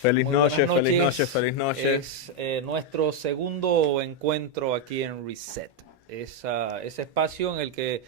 Feliz Muy noche, buenas feliz noche, noches. feliz noche. Es nuestro segundo encuentro aquí en Reset. Ese espacio en el que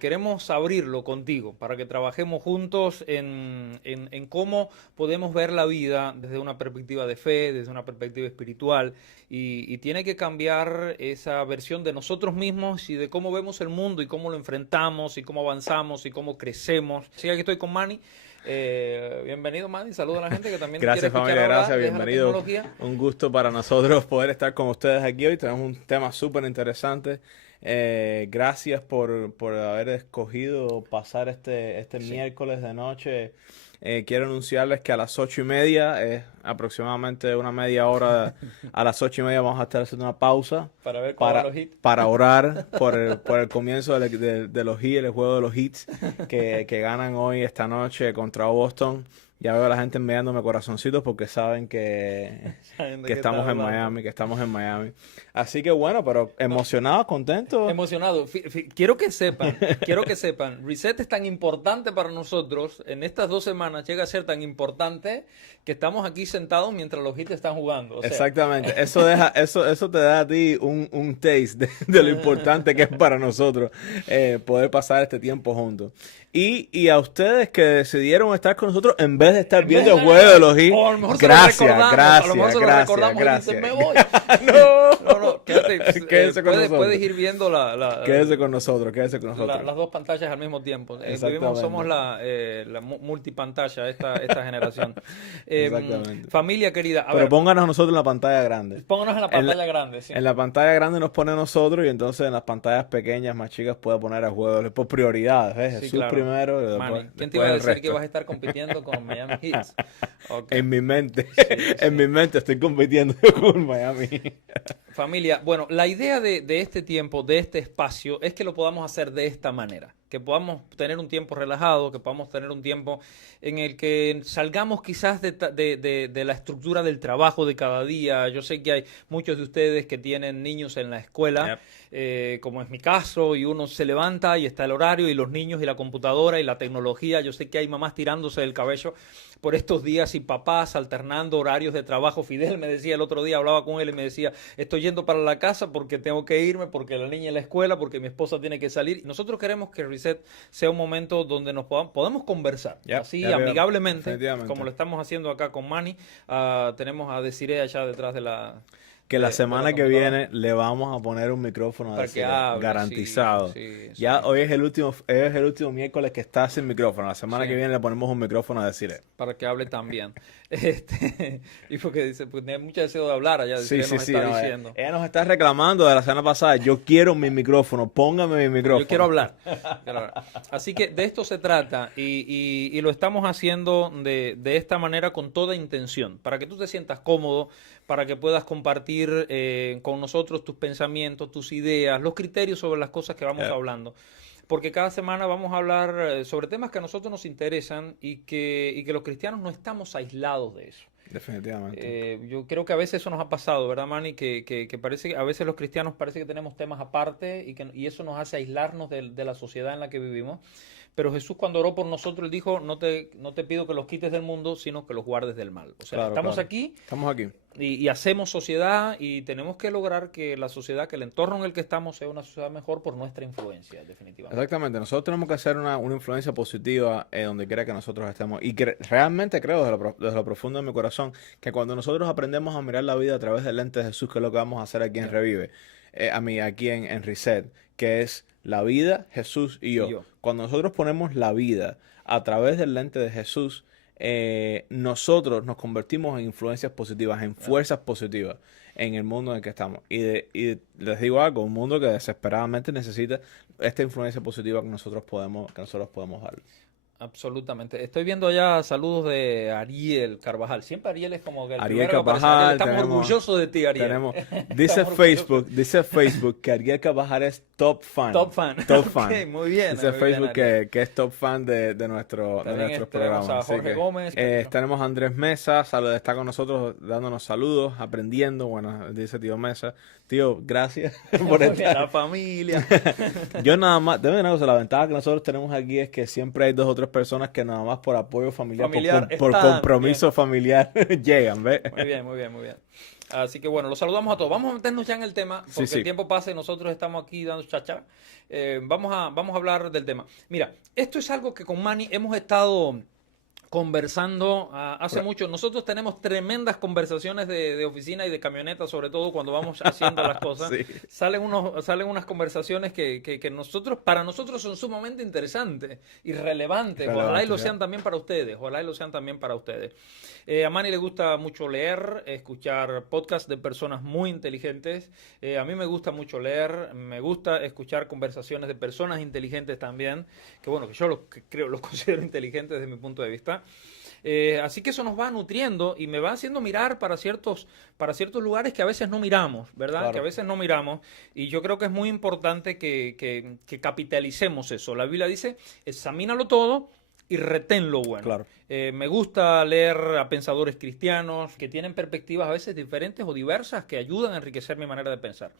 queremos abrirlo contigo para que trabajemos juntos en cómo podemos ver la vida desde una perspectiva de fe, desde una perspectiva espiritual y tiene que cambiar esa versión de nosotros mismos y de cómo vemos el mundo y cómo lo enfrentamos y cómo avanzamos y cómo crecemos. Así que aquí estoy con Manny. Bienvenido, Manny. Saluda a la gente que también quiere Gracias escuchar familia, hablar gracias, de la bienvenido. tecnología. Un gusto para nosotros poder estar con ustedes aquí hoy. Tenemos un tema súper interesante. Gracias por haber escogido pasar este Sí. miércoles de noche. Quiero anunciarles que a las 8:30, aproximadamente una media hora, a las 8:30 vamos a estar haciendo una pausa Para ver cómo van para, los hits. para orar por el comienzo de los Heat, el juego de los Heats que ganan hoy esta noche contra Boston. Ya veo a la gente enviándome corazoncitos porque saben ¿Saben de que qué estamos estás en hablando? Miami, que estamos en Miami. Así que bueno, pero emocionado, contento. Emocionado. Quiero que sepan, Reset es tan importante para nosotros. En estas 2 semanas llega a ser tan importante que estamos aquí sentados mientras los hits están jugando. O sea, Exactamente, eso te da a ti un taste de lo importante que es para nosotros poder pasar este tiempo juntos. Y a ustedes que decidieron estar con nosotros en vez de estar viendo el juego de los Heat, o a lo mejor se lo recordamos, gracias, a lo mejor se lo gracias, recordamos y gracias. dicen, me voy. No, No, quédate. Quédese con nosotros. Puedes ir viendo Quédese con nosotros, quédese con nosotros. las dos pantallas al mismo tiempo. Exactamente. Somos la multipantalla esta generación. Exactamente. Familia querida, a Pero ver, pónganos a nosotros en la pantalla grande. pónganos en la pantalla grande. Sí. En la pantalla grande nos pone a nosotros y entonces en las pantallas pequeñas, más chicas, puede poner a juegos por prioridades, ¿ves? Sí, Jesús claro. primero y Manny, después, ¿quién te después iba a el decir que resto. vas a estar compitiendo con Miami Heat? Ok. En mi mente, Sí, en sí. mi mente estoy compitiendo con Miami. Familia, bueno, la idea de este tiempo, de este espacio, es que lo podamos hacer de esta manera, que podamos tener un tiempo relajado, que podamos tener un tiempo en el que salgamos quizás de la estructura del trabajo de cada día. Yo sé que hay muchos de ustedes que tienen niños en la escuela, como es mi caso, y uno se levanta y está el horario y los niños y la computadora y la tecnología. Yo sé que hay mamás tirándose del cabello por estos días y papás alternando horarios de trabajo. Fidel me decía el otro día, hablaba con él y me decía, estoy yendo para la casa porque tengo que irme, porque la niña en la escuela, porque mi esposa tiene que salir. Nosotros queremos que Reset sea un momento donde nos podamos conversar, así amigablemente, definitivamente. como lo estamos haciendo acá con Manny. Tenemos a Desiree allá detrás de la... Que la de la semana que computadora. viene le vamos a poner un micrófono a Para que Desiree, hable, garantizado. sí, sí, Ya sí. hoy es el último miércoles que está sin micrófono. La semana Sí. que viene le ponemos un micrófono a Desiree. Para que hable también. Y porque dice, pues tiene mucho deseo de hablar allá, Sí, Desiree sí, nos sí. está No, diciendo. ella nos está reclamando de la semana pasada. Yo quiero mi micrófono. Póngame mi micrófono. Yo quiero hablar. Quiero hablar. Así que de esto se trata y lo estamos haciendo de esta manera con toda intención, para que tú te sientas cómodo, para que puedas compartir con nosotros tus pensamientos, tus ideas, los criterios sobre las cosas que vamos hablando. Porque cada semana vamos a hablar sobre temas que a nosotros nos interesan y que los cristianos no estamos aislados de eso. Definitivamente. Yo creo que a veces eso nos ha pasado, ¿verdad, Manny? Que parece que a veces los cristianos parece que tenemos temas aparte y eso nos hace aislarnos de la sociedad en la que vivimos. Pero Jesús cuando oró por nosotros, él dijo, no te pido que los quites del mundo, sino que los guardes del mal. O sea, Claro, estamos claro. aquí Estamos aquí. y hacemos sociedad y tenemos que lograr que la sociedad, que el entorno en el que estamos sea una sociedad mejor por nuestra influencia, definitivamente. Exactamente, nosotros tenemos que hacer una influencia positiva donde quiera que nosotros estemos. Y que realmente creo desde lo profundo de mi corazón que cuando nosotros aprendemos a mirar la vida a través del lente de Jesús, que es lo que vamos a hacer aquí en Revive, aquí en Reset, que es la vida, Jesús y yo. Cuando nosotros ponemos la vida a través del lente de Jesús, nosotros nos convertimos en influencias positivas, en fuerzas positivas en el mundo en el que estamos. Y les digo algo, un mundo que desesperadamente necesita esta influencia positiva que nosotros podemos darle. Absolutamente. Estoy viendo allá saludos de Ariel Carvajal. Siempre Ariel es como que el Ariel primero que aparece. Carvajal, Ariel, estamos orgullosos de ti, Ariel. Dice Facebook que Ariel Carvajal es top fan. Top fan. Top fan. Ok, muy bien. Dice muy Facebook bien, que es top fan de nuestros tenemos programas. a Así Jorge que, Gómez. tenemos a Andrés Mesa, está con nosotros dándonos saludos, aprendiendo. Bueno, dice tío Mesa. Tío, gracias por estar. La familia. Yo nada más, debe una cosa, la ventaja que nosotros tenemos aquí es que siempre hay 2 o 3 personas que nada más por apoyo familiar, Familiar por están compromiso familiar llegan, ¿ves? Muy bien, muy bien, muy bien. Así que bueno, los saludamos a todos. Vamos a meternos ya en el tema, porque Sí. el tiempo pasa y nosotros estamos aquí dando cháchara. Vamos a hablar del tema. Mira, esto es algo que con Manny hemos estado conversando hace mucho. Nosotros tenemos tremendas conversaciones de oficina y de camioneta, sobre todo cuando vamos haciendo las cosas. Sí. Salen unas conversaciones que para nosotros son sumamente interesantes y relevantes. Ojalá y lo sean también para ustedes. Ojalá y lo sean también para ustedes. A Manny le gusta mucho leer, escuchar podcasts de personas muy inteligentes. A mí me gusta mucho leer, me gusta escuchar conversaciones de personas inteligentes también, que bueno, que yo los considero inteligentes desde mi punto de vista. Así que eso nos va nutriendo y me va haciendo mirar para ciertos lugares que a veces no miramos, ¿verdad? Claro. Que a veces no miramos. Y yo creo que es muy importante que capitalicemos eso. La Biblia dice, examínalo todo y retén lo bueno. Claro. Me gusta leer a pensadores cristianos que tienen perspectivas a veces diferentes o diversas que ayudan a enriquecer mi manera de pensar.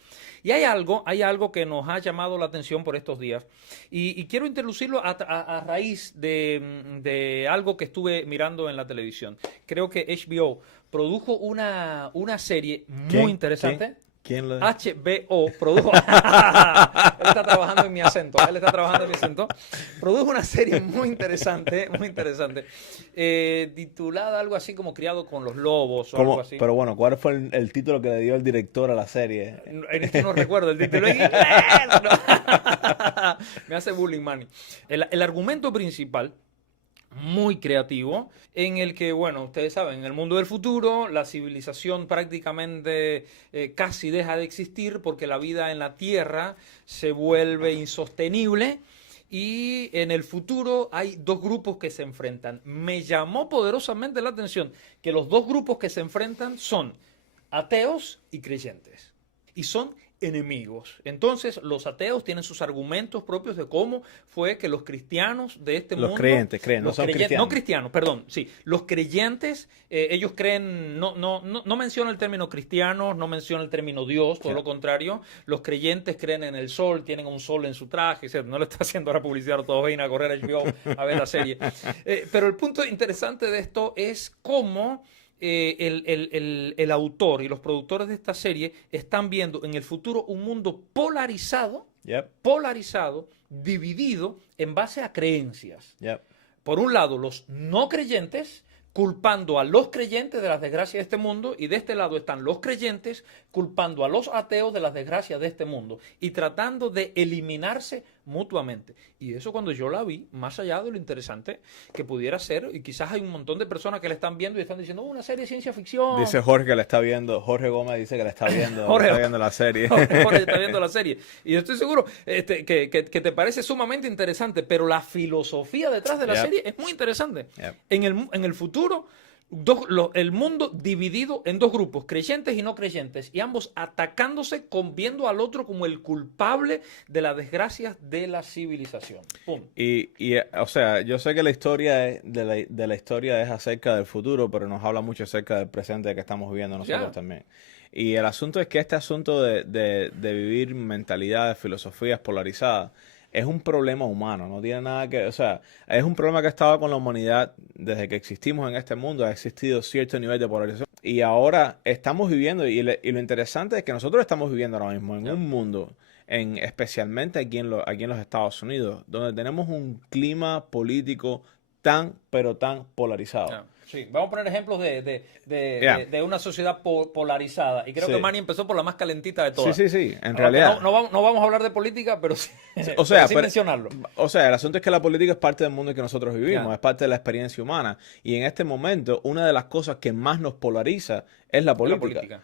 Y hay algo que nos ha llamado la atención por estos días y quiero introducirlo a raíz de algo que estuve mirando en la televisión. Creo que HBO produjo una serie muy interesante. ¿Quién lo HBO produjo. Él está trabajando en mi acento. Produjo una serie muy interesante, titulada algo así como Criado con los Lobos o algo así. Pero bueno, ¿cuál fue el título que le dio el director a la serie? En este no recuerdo el título en inglés. No. Me hace bullying, Manny. El argumento principal, muy creativo, en el que, bueno, ustedes saben, en el mundo del futuro la civilización prácticamente casi deja de existir porque la vida en la Tierra se vuelve insostenible y en el futuro hay dos grupos que se enfrentan. Me llamó poderosamente la atención que los dos grupos que se enfrentan son ateos y creyentes y son enemigos. Entonces, los ateos tienen sus argumentos propios de cómo fue que los cristianos de este mundo... Los creyentes creen, no son cristianos. No cristianos, perdón, sí. Los creyentes, ellos creen, no menciona el término cristianos, no menciona el término Dios, todo lo contrario. Los creyentes creen en el sol, tienen un sol en su traje, etc. No le está haciendo ahora publicidad a todos, vayan a correr a HBO a ver la serie. Pero el punto interesante de esto es cómo... el autor y los productores de esta serie están viendo en el futuro un mundo polarizado, dividido en base a creencias. Por un lado, los no creyentes culpando a los creyentes de las desgracias de este mundo y de este lado están los creyentes culpando a los ateos de las desgracias de este mundo y tratando de eliminarse mutuamente. Y eso cuando yo la vi, más allá de lo interesante que pudiera ser, y quizás hay un montón de personas que la están viendo y están diciendo, una serie de ciencia ficción. Dice Jorge que la está viendo, Jorge Gómez dice que la está viendo, está viendo la serie. Jorge está viendo la serie. Y yo estoy seguro que te parece sumamente interesante, pero la filosofía detrás de la serie es muy interesante. En el futuro, el mundo dividido en dos grupos, creyentes y no creyentes, y ambos atacándose, viendo al otro como el culpable de las desgracias de la civilización. ¡Pum! O sea, yo sé que la historia de la historia es acerca del futuro, pero nos habla mucho acerca del presente que estamos viviendo nosotros también. Y el asunto es que este asunto de vivir mentalidades, filosofías polarizadas, es un problema humano, no tiene nada que... O sea, es un problema que ha estado con la humanidad desde que existimos en este mundo, ha existido cierto nivel de polarización. Y ahora estamos viviendo, y lo interesante es que nosotros estamos viviendo ahora mismo en un mundo, especialmente aquí en los Estados Unidos, donde tenemos un clima político pero tan polarizado. Sí, vamos a poner ejemplos de una sociedad polarizada. Y creo que Manny empezó por la más calentita de todas. Sí, en realidad. No vamos a hablar de política, pero sí, o sea, sin mencionarlo. O sea, el asunto es que la política es parte del mundo en que nosotros vivimos, es parte de la experiencia humana. Y en este momento, una de las cosas que más nos polariza es la política.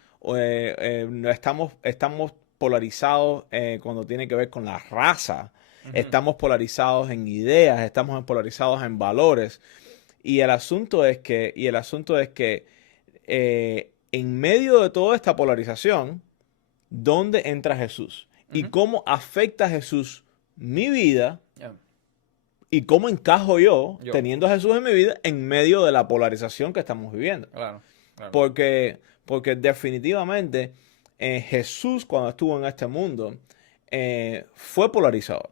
Estamos polarizados cuando tiene que ver con la raza. Estamos polarizados en ideas, estamos polarizados en valores. Y el asunto es que en medio de toda esta polarización, ¿dónde entra Jesús? Y cómo afecta Jesús mi vida y cómo encajo yo, teniendo a Jesús en mi vida, en medio de la polarización que estamos viviendo. Claro. Porque definitivamente Jesús, cuando estuvo en este mundo, fue polarizador.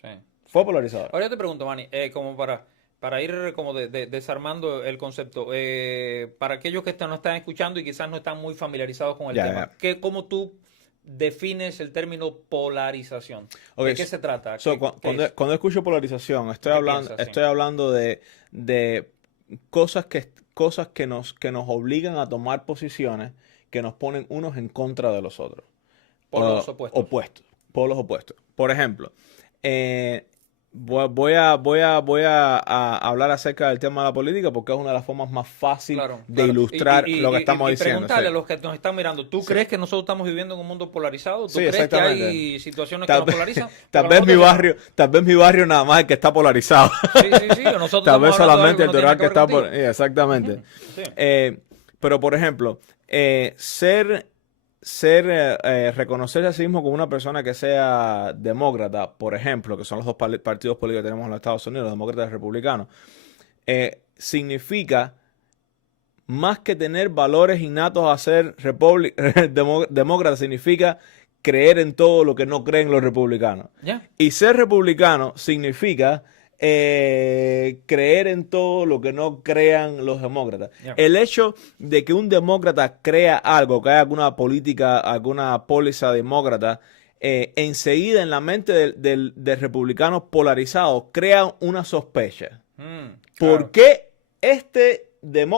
Sí. Fue polarizador. Ahora yo te pregunto, Manny, como para para ir como desarmando el concepto, para aquellos que no están escuchando y quizás no están muy familiarizados con el Ya, tema, ya. ¿cómo tú defines el término polarización? Ok, ¿De qué se trata? cuando, Es? cuando escucho polarización, ¿Qué piensas? Sí. estoy hablando de cosas que nos obligan a tomar posiciones que nos ponen unos en contra de los otros. Polos opuestos. Opuestos, polos opuestos. Por ejemplo, eh, voy a hablar acerca del tema de la política porque es una de las formas más fáciles Claro, de claro. ilustrar lo que estamos Y diciendo. preguntarle Sí. a los que nos están mirando, ¿tú crees que nosotros estamos viviendo en un mundo polarizado? ¿Tú Sí, crees que exactamente. hay situaciones que Tal nos vez, polarizan? tal Porque vez mi nosotros ya no. barrio, tal vez mi barrio nada más es el que está polarizado. Sí, sí, sí. Nosotros Tal vez estamos hablando de algo solamente que el no tiene Doral nada que que ver está por... contigo. Exactamente. Ujú, sí. Pero, por ejemplo, reconocerse a sí mismo como una persona que sea demócrata, por ejemplo, que son los dos partidos políticos que tenemos en los Estados Unidos, los demócratas y republicanos, significa más que tener valores innatos a ser demócrata, significa creer en todo lo que no creen los republicanos. Ya. Y ser republicano significa creer en todo lo que no crean los demócratas. Ya. El hecho de que un demócrata crea algo, que haya alguna política, alguna póliza demócrata, enseguida en la mente del republicano polarizado crea una sospecha. ¿Por Claro. qué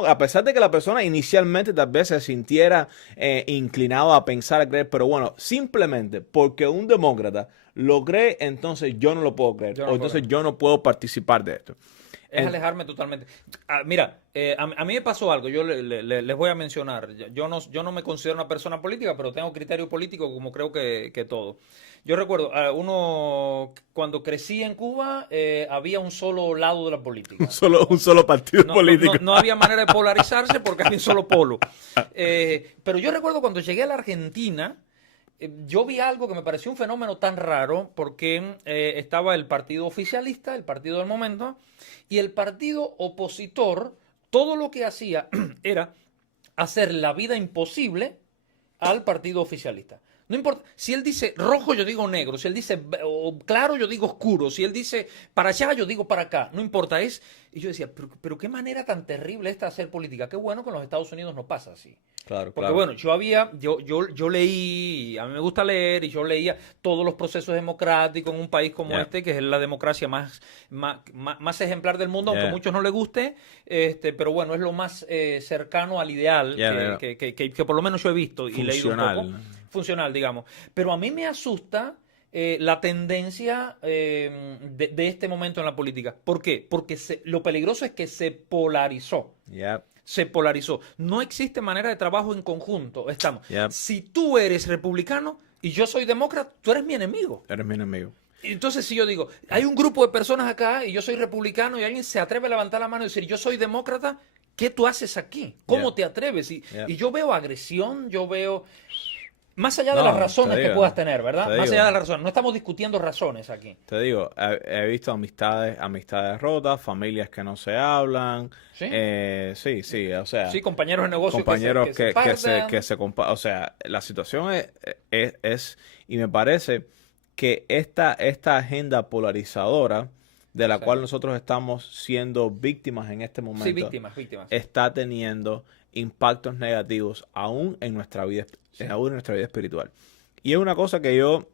a pesar de que la persona inicialmente tal vez se sintiera inclinado a pensar, a creer, pero bueno, simplemente porque un demócrata lo cree, entonces yo no lo puedo creer, Yo no o lo puedo entonces creer. yo no puedo participar de esto. Es En- alejarme totalmente. Mira, a mí me pasó algo, yo les voy a mencionar. Yo no me considero una persona política, pero tengo criterio político como creo que todo. Yo recuerdo, cuando crecí en Cuba, había un solo lado de la política. un solo partido político. No había manera de polarizarse porque había un solo polo. Pero yo recuerdo cuando llegué a la Argentina, yo vi algo que me pareció un fenómeno tan raro porque estaba el partido oficialista, el partido del momento, y el partido opositor, todo lo que hacía era hacer la vida imposible al partido oficialista. No importa, si él dice rojo, yo digo negro, si él dice claro, yo digo oscuro, si él dice para allá, yo digo para acá, no importa, es... Y yo decía, pero qué manera tan terrible esta de hacer política, qué bueno que en los Estados Unidos no pasa así. Claro, Porque claro. bueno, yo leí, a mí me gusta leer y yo leía todos los procesos democráticos en un país como Yeah. este, que es la democracia más ejemplar del mundo, aunque a Yeah. muchos no les guste, pero bueno, es lo más cercano al ideal Yeah, que por lo menos yo he visto y leído un Funcional. poco. Funcional, digamos. Pero a mí me asusta la tendencia de este momento en la política. ¿Por qué? Porque lo peligroso es que se polarizó. Yep. Se polarizó. No existe manera de trabajo en conjunto. Estamos. Yep. Si tú eres republicano y yo soy demócrata, tú eres mi enemigo. Eres mi enemigo. Entonces, si yo digo, hay un grupo de personas acá y yo soy republicano y alguien se atreve a levantar la mano y decir, yo soy demócrata, ¿qué tú haces aquí? ¿Cómo Yeah. te atreves? Y Yeah. yo veo agresión, yo veo... Más allá de No, las razones te que digo, puedas tener, ¿verdad? te Más digo. allá de las razones. No estamos discutiendo razones aquí. Te digo, he visto amistades rotas, familias que no se hablan. ¿Sí? Sí, o sea, Sí, compañeros de negocio compañeros que se partan. o sea, la situación y me parece que esta agenda polarizadora de la Sí. cual nosotros estamos siendo víctimas en este Sí, momento víctimas. está teniendo impactos negativos aún en nuestra vida, Sí. aún en nuestra vida espiritual. Y es una cosa que yo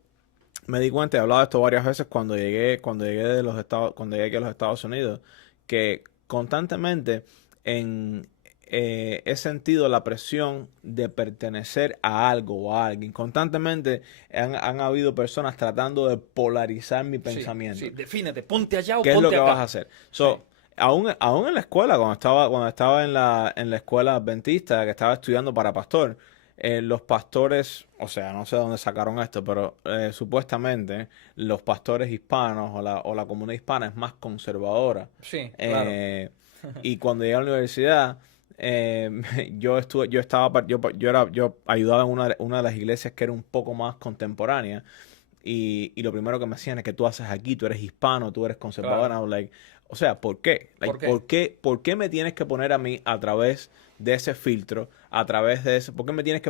me di cuenta, he hablado de esto varias veces cuando llegué cuando llegué aquí a los Estados Unidos, que constantemente he sentido la presión de pertenecer a algo o a alguien. Constantemente han habido personas tratando de polarizar mi pensamiento. Sí, defínete, ponte allá o ¿Qué es lo ponte que acá. vas a hacer? Aún en la escuela, cuando estaba en la escuela adventista, que estaba estudiando para pastor, los pastores, o sea, no sé de dónde sacaron esto, pero supuestamente los pastores hispanos o la comunidad hispana es más conservadora. Sí, claro. Y cuando llegué a la universidad, yo ayudaba en una de las iglesias que era un poco más contemporánea. Y lo primero que me decían es que tú haces aquí, tú eres hispano, tú eres conservador. Claro. And I was like, o sea, ¿por qué? Like, ¿Por qué? ¿Por qué me tienes que poner a mí a través de ese filtro, a través de ese, por qué me tienes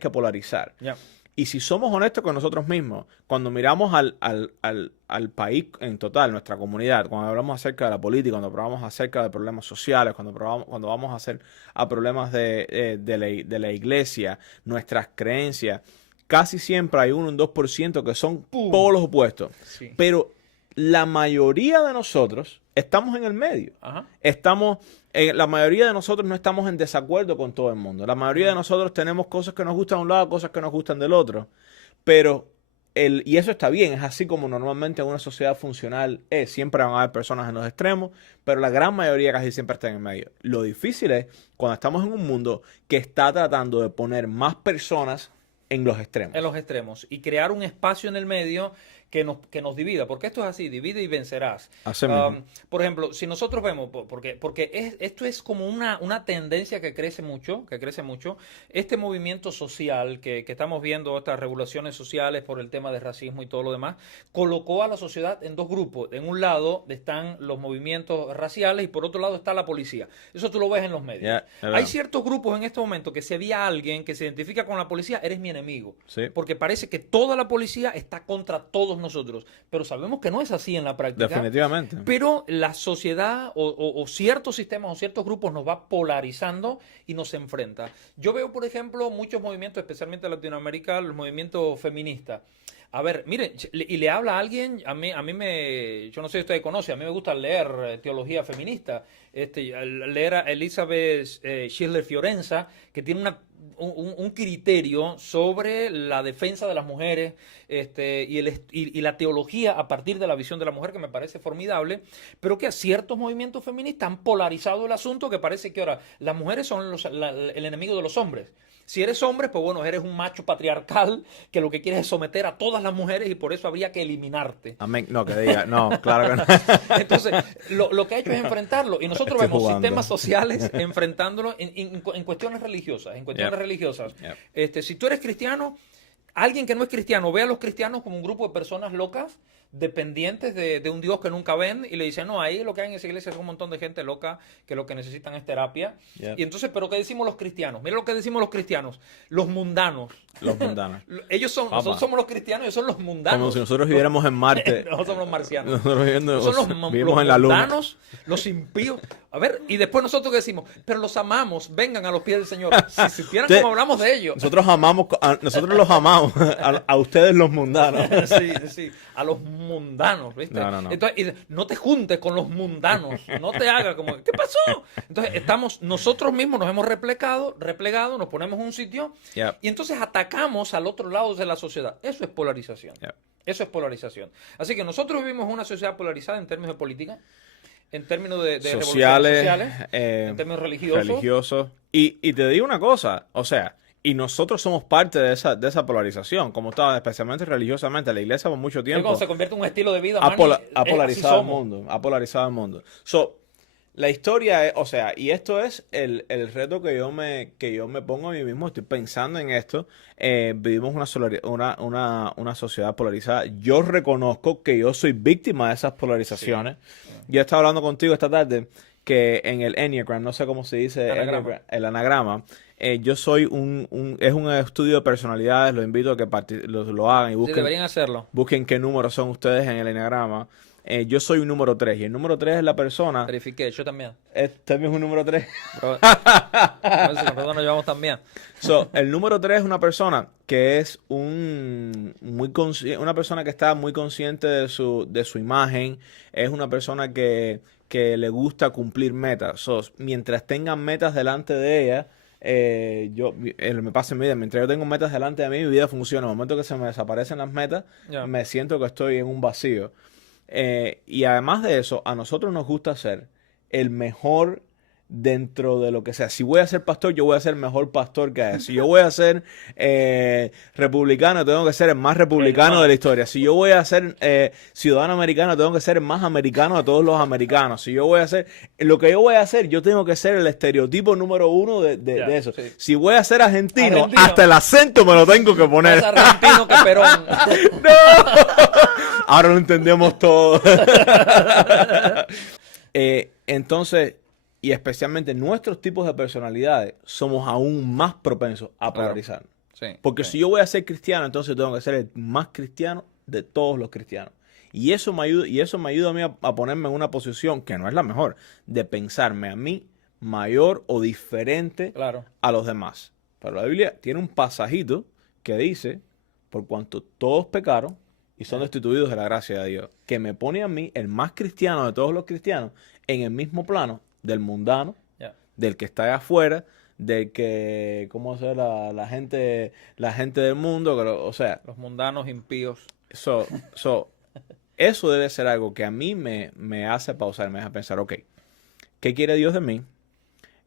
que polarizar? Ya. Y si somos honestos con nosotros mismos, cuando miramos al país en total, nuestra comunidad, cuando hablamos acerca de la política, cuando hablamos acerca de problemas sociales, cuando vamos a hacer a problemas de la iglesia, nuestras creencias, casi siempre hay un 2% que son polos opuestos. Sí. Pero la mayoría de nosotros estamos en el medio. Ajá. La mayoría de nosotros no estamos en desacuerdo con todo el mundo. La mayoría de nosotros tenemos cosas que nos gustan de un lado, cosas que nos gustan del otro. Pero, y eso está bien, es así como normalmente en una sociedad funcional es. Siempre van a haber personas en los extremos, pero la gran mayoría casi siempre está en el medio. Lo difícil es cuando estamos en un mundo que está tratando de poner más personas en los extremos. En los extremos. Y crear un espacio en el medio que nos divida. Porque esto es así, divide y vencerás. Así mismo. Por ejemplo, si nosotros vemos, porque esto es como una tendencia que crece mucho. Este movimiento social que estamos viendo, estas regulaciones sociales por el tema de racismo y todo lo demás, colocó a la sociedad en dos grupos. En un lado están los movimientos raciales y por otro lado está la policía. Eso tú lo ves en los medios. Hay ciertos grupos en este momento que si había alguien que se identifica con la policía, eres mi enemigo. Sí. Porque parece que toda la policía está contra todos nosotros, pero sabemos que no es así en la práctica. Definitivamente. Pero la sociedad o ciertos sistemas o ciertos grupos nos va polarizando y nos enfrenta. Yo veo, por ejemplo, muchos movimientos, especialmente en Latinoamérica, los movimientos feministas. A ver, miren, y le habla a alguien, yo no sé si ustedes conocen, a mí me gusta leer teología feminista, leer a Elizabeth Schiller Fiorenza, que tiene un criterio sobre la defensa de las mujeres y la teología a partir de la visión de la mujer que me parece formidable, pero que a ciertos movimientos feministas han polarizado el asunto, que parece que ahora las mujeres son el enemigo de los hombres. Si eres hombre, pues bueno, eres un macho patriarcal que lo que quiere es someter a todas las mujeres y por eso habría que eliminarte. Amén. No, que diga, no, claro que no. Entonces, lo que ha hecho es enfrentarlo. Y nosotros vemos sistemas sociales enfrentándolo en cuestiones religiosas. Si tú eres cristiano, alguien que no es cristiano ve a los cristianos como un grupo de personas locas, dependientes de un Dios que nunca ven, y le dicen, no, ahí lo que hay en esa iglesia es un montón de gente loca que lo que necesitan es terapia. Y entonces, ¿pero qué decimos los cristianos? Mira lo que decimos los cristianos, los mundanos. Los mundanos. Nosotros somos los cristianos, ellos son los mundanos. Como si nosotros viviéramos en Marte. Nosotros somos los marcianos. Nosotros son los vivimos en la luna. mundanos, los impíos. A ver, y después nosotros qué decimos, pero los amamos, vengan a los pies del Señor. Si supieran cómo hablamos de ellos. Nosotros los amamos, a ustedes los mundanos. Sí, a los mundanos, ¿viste? No. Entonces, no te juntes con los mundanos, no te hagas como, ¿qué pasó? Entonces, nosotros mismos nos hemos replegado, nos ponemos en un sitio y entonces atacamos al otro lado de la sociedad. Eso es polarización. Eso es polarización. Así que nosotros vivimos una sociedad polarizada en términos de política, en términos de sociales, en términos religiosos. Y te digo una cosa, o sea, y nosotros somos parte de esa polarización, como estaba especialmente religiosamente. La iglesia por mucho tiempo cuando se convierte en un estilo de vida, ha polarizado el mundo. Ha polarizado el mundo. La historia es, o sea, y esto es el reto que yo me pongo a mí mismo. Estoy pensando en esto. Vivimos una sociedad polarizada. Yo reconozco que yo soy víctima de esas polarizaciones. Sí. Yo estaba hablando contigo esta tarde que en el Enneagram, no sé cómo se dice el anagrama, yo soy es un estudio de personalidades. Los invito a que lo hagan y busquen. Sí, deberían hacerlo. Busquen qué números son ustedes en el Enneagrama. Yo soy un número 3 y el número 3 es la persona. Verifiqué, yo también. ¿También es un número 3? A ver si nosotros nos llevamos también. El número 3 es una persona que es una persona que está muy consciente de su imagen. Es una persona que le gusta cumplir metas. Mientras tengan metas delante de ella, me pasa en mi vida, mientras yo tengo metas delante de mí, mi vida funciona. En el momento que se me desaparecen las metas, me siento que estoy en un vacío. Y además de eso, a nosotros nos gusta ser el mejor dentro de lo que sea. Si voy a ser pastor, yo voy a ser el mejor pastor que haya. Si yo voy a ser republicano, tengo que ser el más republicano de la historia. Si yo voy a ser ciudadano americano, tengo que ser el más americano de todos los americanos. Si yo voy a hacer lo que yo voy a hacer, yo tengo que ser el estereotipo número 1 de eso. Sí. Si voy a ser argentino, hasta el acento me lo tengo que poner. Más argentino que Perón. ¡No! Ahora lo entendemos todo. Entonces, y especialmente nuestros tipos de personalidades, somos aún más propensos a polarizar. Sí, Porque sí. si yo voy a ser cristiano, entonces tengo que ser el más cristiano de todos los cristianos. Y eso me ayuda a mí a ponerme en una posición que no es la mejor, de pensarme a mí mayor o diferente Claro. a los demás. Pero la Biblia tiene un pasajito que dice, por cuanto todos pecaron y son destituidos de la gracia de Dios, que me pone a mí, el más cristiano de todos los cristianos, en el mismo plano del mundano, Ya. del que está allá afuera, del que, ¿cómo se la gente del mundo? O sea, Los mundanos impíos. so, so, eso debe ser algo que a mí me hace pausar, me hace pensar, ok, ¿qué quiere Dios de mí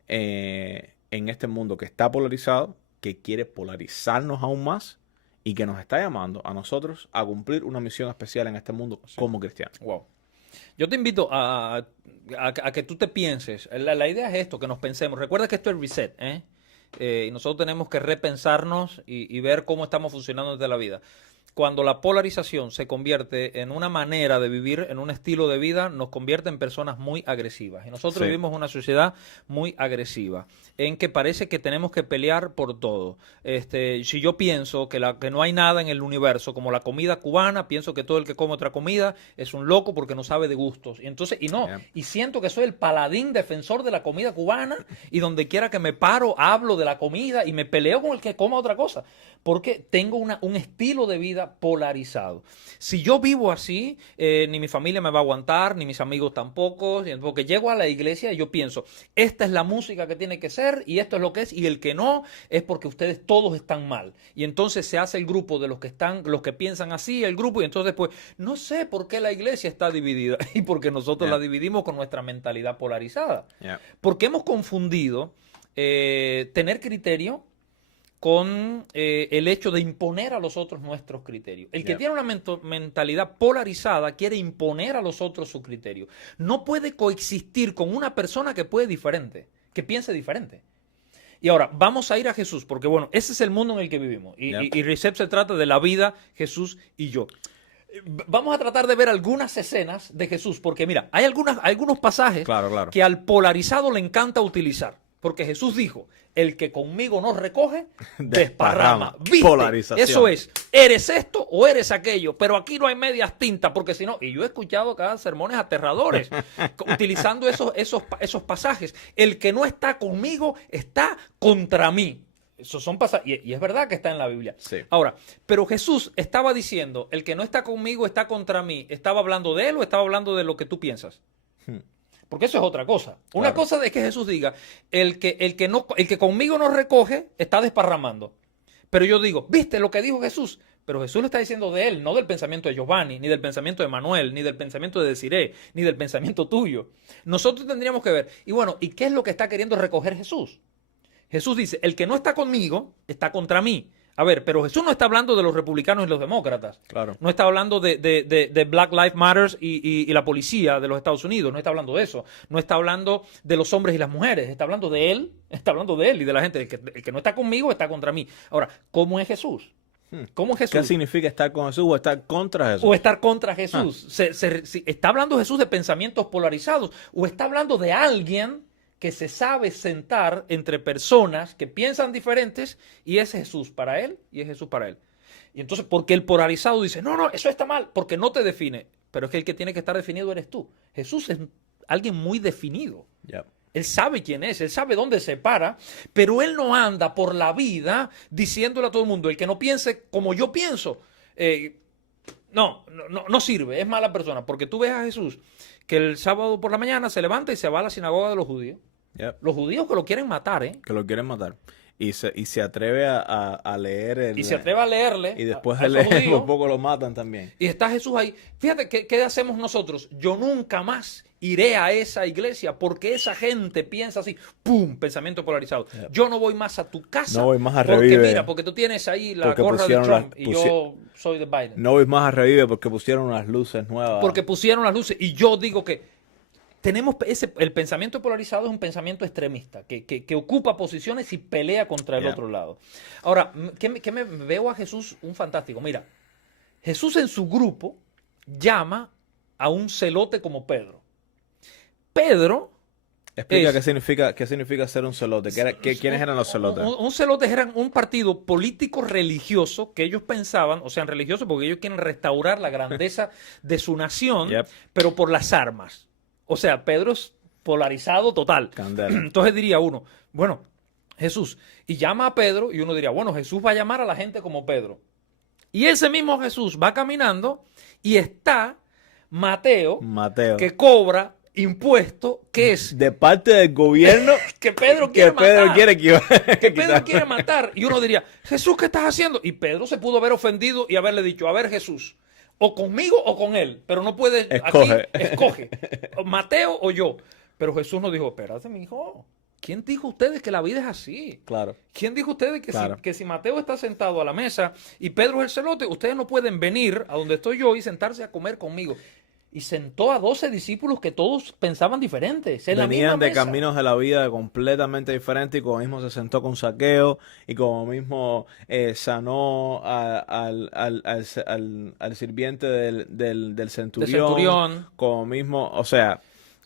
en este mundo que está polarizado, que quiere polarizarnos aún más y que nos está llamando a nosotros a cumplir una misión especial en este mundo como cristianos? Wow. Yo te invito a que tú te pienses. La idea es esto, que nos pensemos. Recuerda que esto es reset, ¿eh? Y nosotros tenemos que repensarnos y ver cómo estamos funcionando desde la vida. Cuando la polarización se convierte en una manera de vivir, en un estilo de vida, nos convierte en personas muy agresivas. Y nosotros Sí. vivimos una sociedad muy agresiva, en que parece que tenemos que pelear por todo. Si yo pienso que no hay nada en el universo como la comida cubana, pienso que todo el que come otra comida es un loco porque no sabe de gustos. Y entonces, Yeah. y siento que soy el paladín defensor de la comida cubana, y donde quiera que me paro, hablo de la comida y me peleo con el que coma otra cosa, porque tengo un estilo de vida polarizado. Si yo vivo así, ni mi familia me va a aguantar, ni mis amigos tampoco, porque llego a la iglesia y yo pienso, esta es la música que tiene que ser y esto es lo que es, y el que no es porque ustedes todos están mal. Y entonces se hace el grupo de los que piensan así, el grupo, y entonces después, no sé por qué la iglesia está dividida, y porque nosotros Yeah. la dividimos con nuestra mentalidad polarizada. Yeah. Porque hemos confundido tener criterio con el hecho de imponer a los otros nuestros criterios. El que Yeah. tiene una mentalidad polarizada quiere imponer a los otros su criterio. No puede coexistir con una persona que piense diferente. Y ahora, vamos a ir a Jesús, porque bueno, ese es el mundo en el que vivimos. Yeah. Y Reset se trata de la vida, Jesús y yo. Vamos a tratar de ver algunas escenas de Jesús, porque mira, hay algunos pasajes Claro, claro. que al polarizado le encanta utilizar. Porque Jesús dijo, el que conmigo no recoge, desparrama. ¿Viste? Polarización. Eso es, eres esto o eres aquello, pero aquí no hay medias tintas, porque si no, y yo he escuchado acá sermones aterradores, utilizando esos pasajes. El que no está conmigo está contra mí. Esos son pasajes, y es verdad que está en la Biblia. Sí. Ahora, pero Jesús estaba diciendo, el que no está conmigo está contra mí. ¿Estaba hablando de él o estaba hablando de lo que tú piensas? Porque eso es otra cosa. Una Claro. cosa es que Jesús diga, el que conmigo no recoge, está desparramando. Pero yo digo, ¿viste lo que dijo Jesús? Pero Jesús lo está diciendo de él, no del pensamiento de Giovanni, ni del pensamiento de Manuel, ni del pensamiento de Desiree, ni del pensamiento tuyo. Nosotros tendríamos que ver, y bueno, ¿y qué es lo que está queriendo recoger Jesús? Jesús dice, el que no está conmigo, está contra mí. A ver, pero Jesús no está hablando de los republicanos y los demócratas. Claro. No está hablando de Black Lives Matter y la policía de los Estados Unidos. No está hablando de eso. No está hablando de los hombres y las mujeres. Está hablando de él. Está hablando de él y de la gente. El que no está conmigo está contra mí. Ahora, ¿cómo es Jesús? ¿Cómo es Jesús? ¿Qué significa estar con Jesús o estar contra Jesús? O estar contra Jesús. ¿Está hablando Jesús de pensamientos polarizados? ¿O está hablando de alguien que se sabe sentar entre personas que piensan diferentes, y es Jesús para él y es Jesús para él? Y entonces, porque el polarizado dice, no, eso está mal, porque no te define. Pero es que el que tiene que estar definido eres tú. Jesús es alguien muy definido. Yeah. Él sabe quién es, él sabe dónde se para, pero él no anda por la vida diciéndole a todo el mundo, el que no piense como yo pienso, no sirve, es mala persona. Porque tú ves a Jesús que el sábado por la mañana se levanta y se va a la sinagoga de los judíos. Yeah. Los judíos que lo quieren matar, ¿eh? Que lo quieren matar. Y se atreve a leer el... Y se atreve a leerle. Y después a de esos leer, judíos. por poco lo matan también. Y está Jesús ahí. Fíjate, ¿qué hacemos nosotros? Yo nunca más iré a esa iglesia porque esa gente piensa así. ¡Pum! Pensamiento polarizado. Yeah. Yo no voy más a tu casa. No voy más a porque Revive. mira, porque tú tienes ahí la Porque gorra de pusieron Trump la- y yo soy de Biden. No voy más a Revive porque pusieron unas luces nuevas. Porque pusieron las luces. Y yo digo que tenemos el pensamiento polarizado es un pensamiento extremista, que ocupa posiciones y pelea contra el Yeah. otro lado. Ahora, ¿qué me veo a Jesús? Un fantástico. Mira, Jesús en su grupo llama a un celote como Pedro. Pedro Explica es qué significa ser un celote. ¿Quiénes eran los celotes? un celotes eran un partido político religioso que ellos pensaban, o sean religiosos porque ellos quieren restaurar la grandeza de su nación, Yep. pero por las armas. O sea, Pedro es polarizado total. Candela. Entonces diría uno, bueno, Jesús, y llama a Pedro, y uno diría, bueno, Jesús va a llamar a la gente como Pedro. Y ese mismo Jesús va caminando y está Mateo, Mateo. que cobra impuesto, que es De parte del gobierno que Pedro que quiere Pedro matar. quiere Que Pedro quiere matar. Y uno diría, Jesús, ¿qué estás haciendo? Y Pedro se pudo haber ofendido y haberle dicho, a ver, Jesús, o conmigo o con él, pero no puedes, Escoge. aquí, escoge, o Mateo o yo. Pero Jesús nos dijo, espérate, mi hijo, ¿quién dijo a ustedes que la vida es así? Claro. ¿Quién dijo a ustedes que, Claro. que si Mateo está sentado a la mesa y Pedro es el celote, ustedes no pueden venir a donde estoy yo y sentarse a comer conmigo? Y sentó a 12 discípulos que todos pensaban diferentes. En la misma Venían de mesa. caminos de la vida completamente diferentes y como mismo se sentó con Zaqueo y como mismo sanó al sirviente del centurión, como mismo, o sea,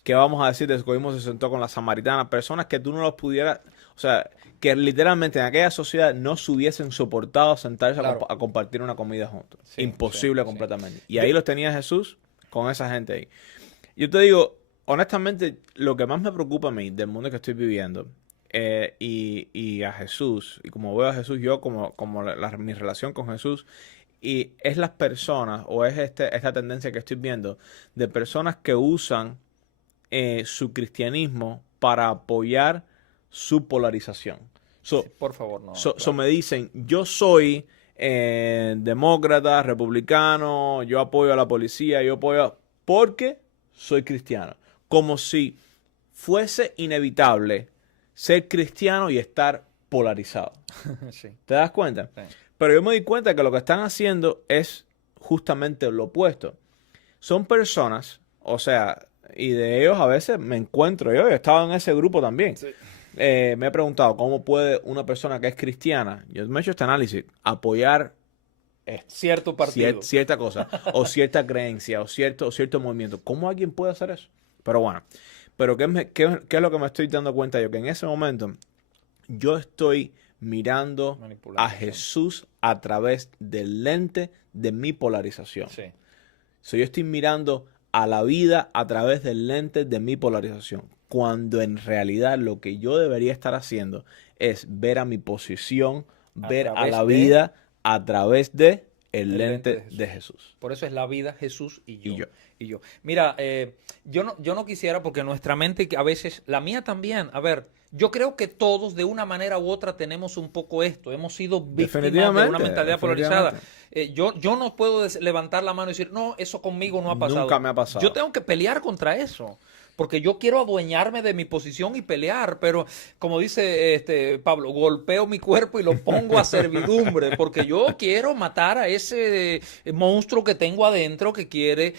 ¿qué vamos a decir de eso? Como mismo se sentó con la samaritana, personas que tú no los pudieras, o sea, que literalmente en aquella sociedad no se hubiesen soportado sentarse Claro. a compartir una comida juntos. Sí, Imposible sí, completamente. Y ahí los tenía Jesús con esa gente ahí. Yo te digo, honestamente, lo que más me preocupa a mí del mundo que estoy viviendo y a Jesús, y como veo a Jesús, yo como mi relación con Jesús, y es las personas, o es esta tendencia que estoy viendo, de personas que usan su cristianismo para apoyar su polarización. So, Sí, por favor, no. So claro. me dicen, yo soy demócrata, republicano, yo apoyo a la policía, yo apoyo porque soy cristiano. Como si fuese inevitable ser cristiano y estar polarizado. Sí, ¿Te das cuenta? sí. Pero yo me di cuenta que lo que están haciendo es justamente lo opuesto. Son personas, o sea, y de ellos a veces me encuentro yo he estado en ese grupo también. Sí. Me he preguntado cómo puede una persona que es cristiana, yo me he hecho este análisis, apoyar Cierto partido. cierta cosa, o cierta creencia, o cierto movimiento. ¿Cómo alguien puede hacer eso? Pero bueno, pero ¿qué es lo que me estoy dando cuenta yo? Que en ese momento yo estoy mirando Manipulando, a sí. Jesús a través del lente de mi polarización. Sí. So, yo estoy mirando a la vida a través del lente de mi polarización, cuando en realidad lo que yo debería estar haciendo es ver a mi posición, ver a través la de- vida a través de el El lente lente de Jesús. Por eso es la vida, Jesús y yo. Y yo. Y yo. Mira, yo no quisiera, porque nuestra mente, que a veces, la mía también, a ver, yo creo que todos de una manera u otra tenemos un poco esto, hemos sido víctimas de Definitivamente, una mentalidad polarizada. definitivamente. Yo no puedo levantar la mano y decir, no, eso conmigo no ha pasado. Nunca me ha pasado. Yo tengo que pelear contra eso. Porque yo quiero adueñarme de mi posición y pelear, pero como dice Pablo, golpeo mi cuerpo y lo pongo a servidumbre, porque yo quiero matar a ese monstruo que tengo adentro que quiere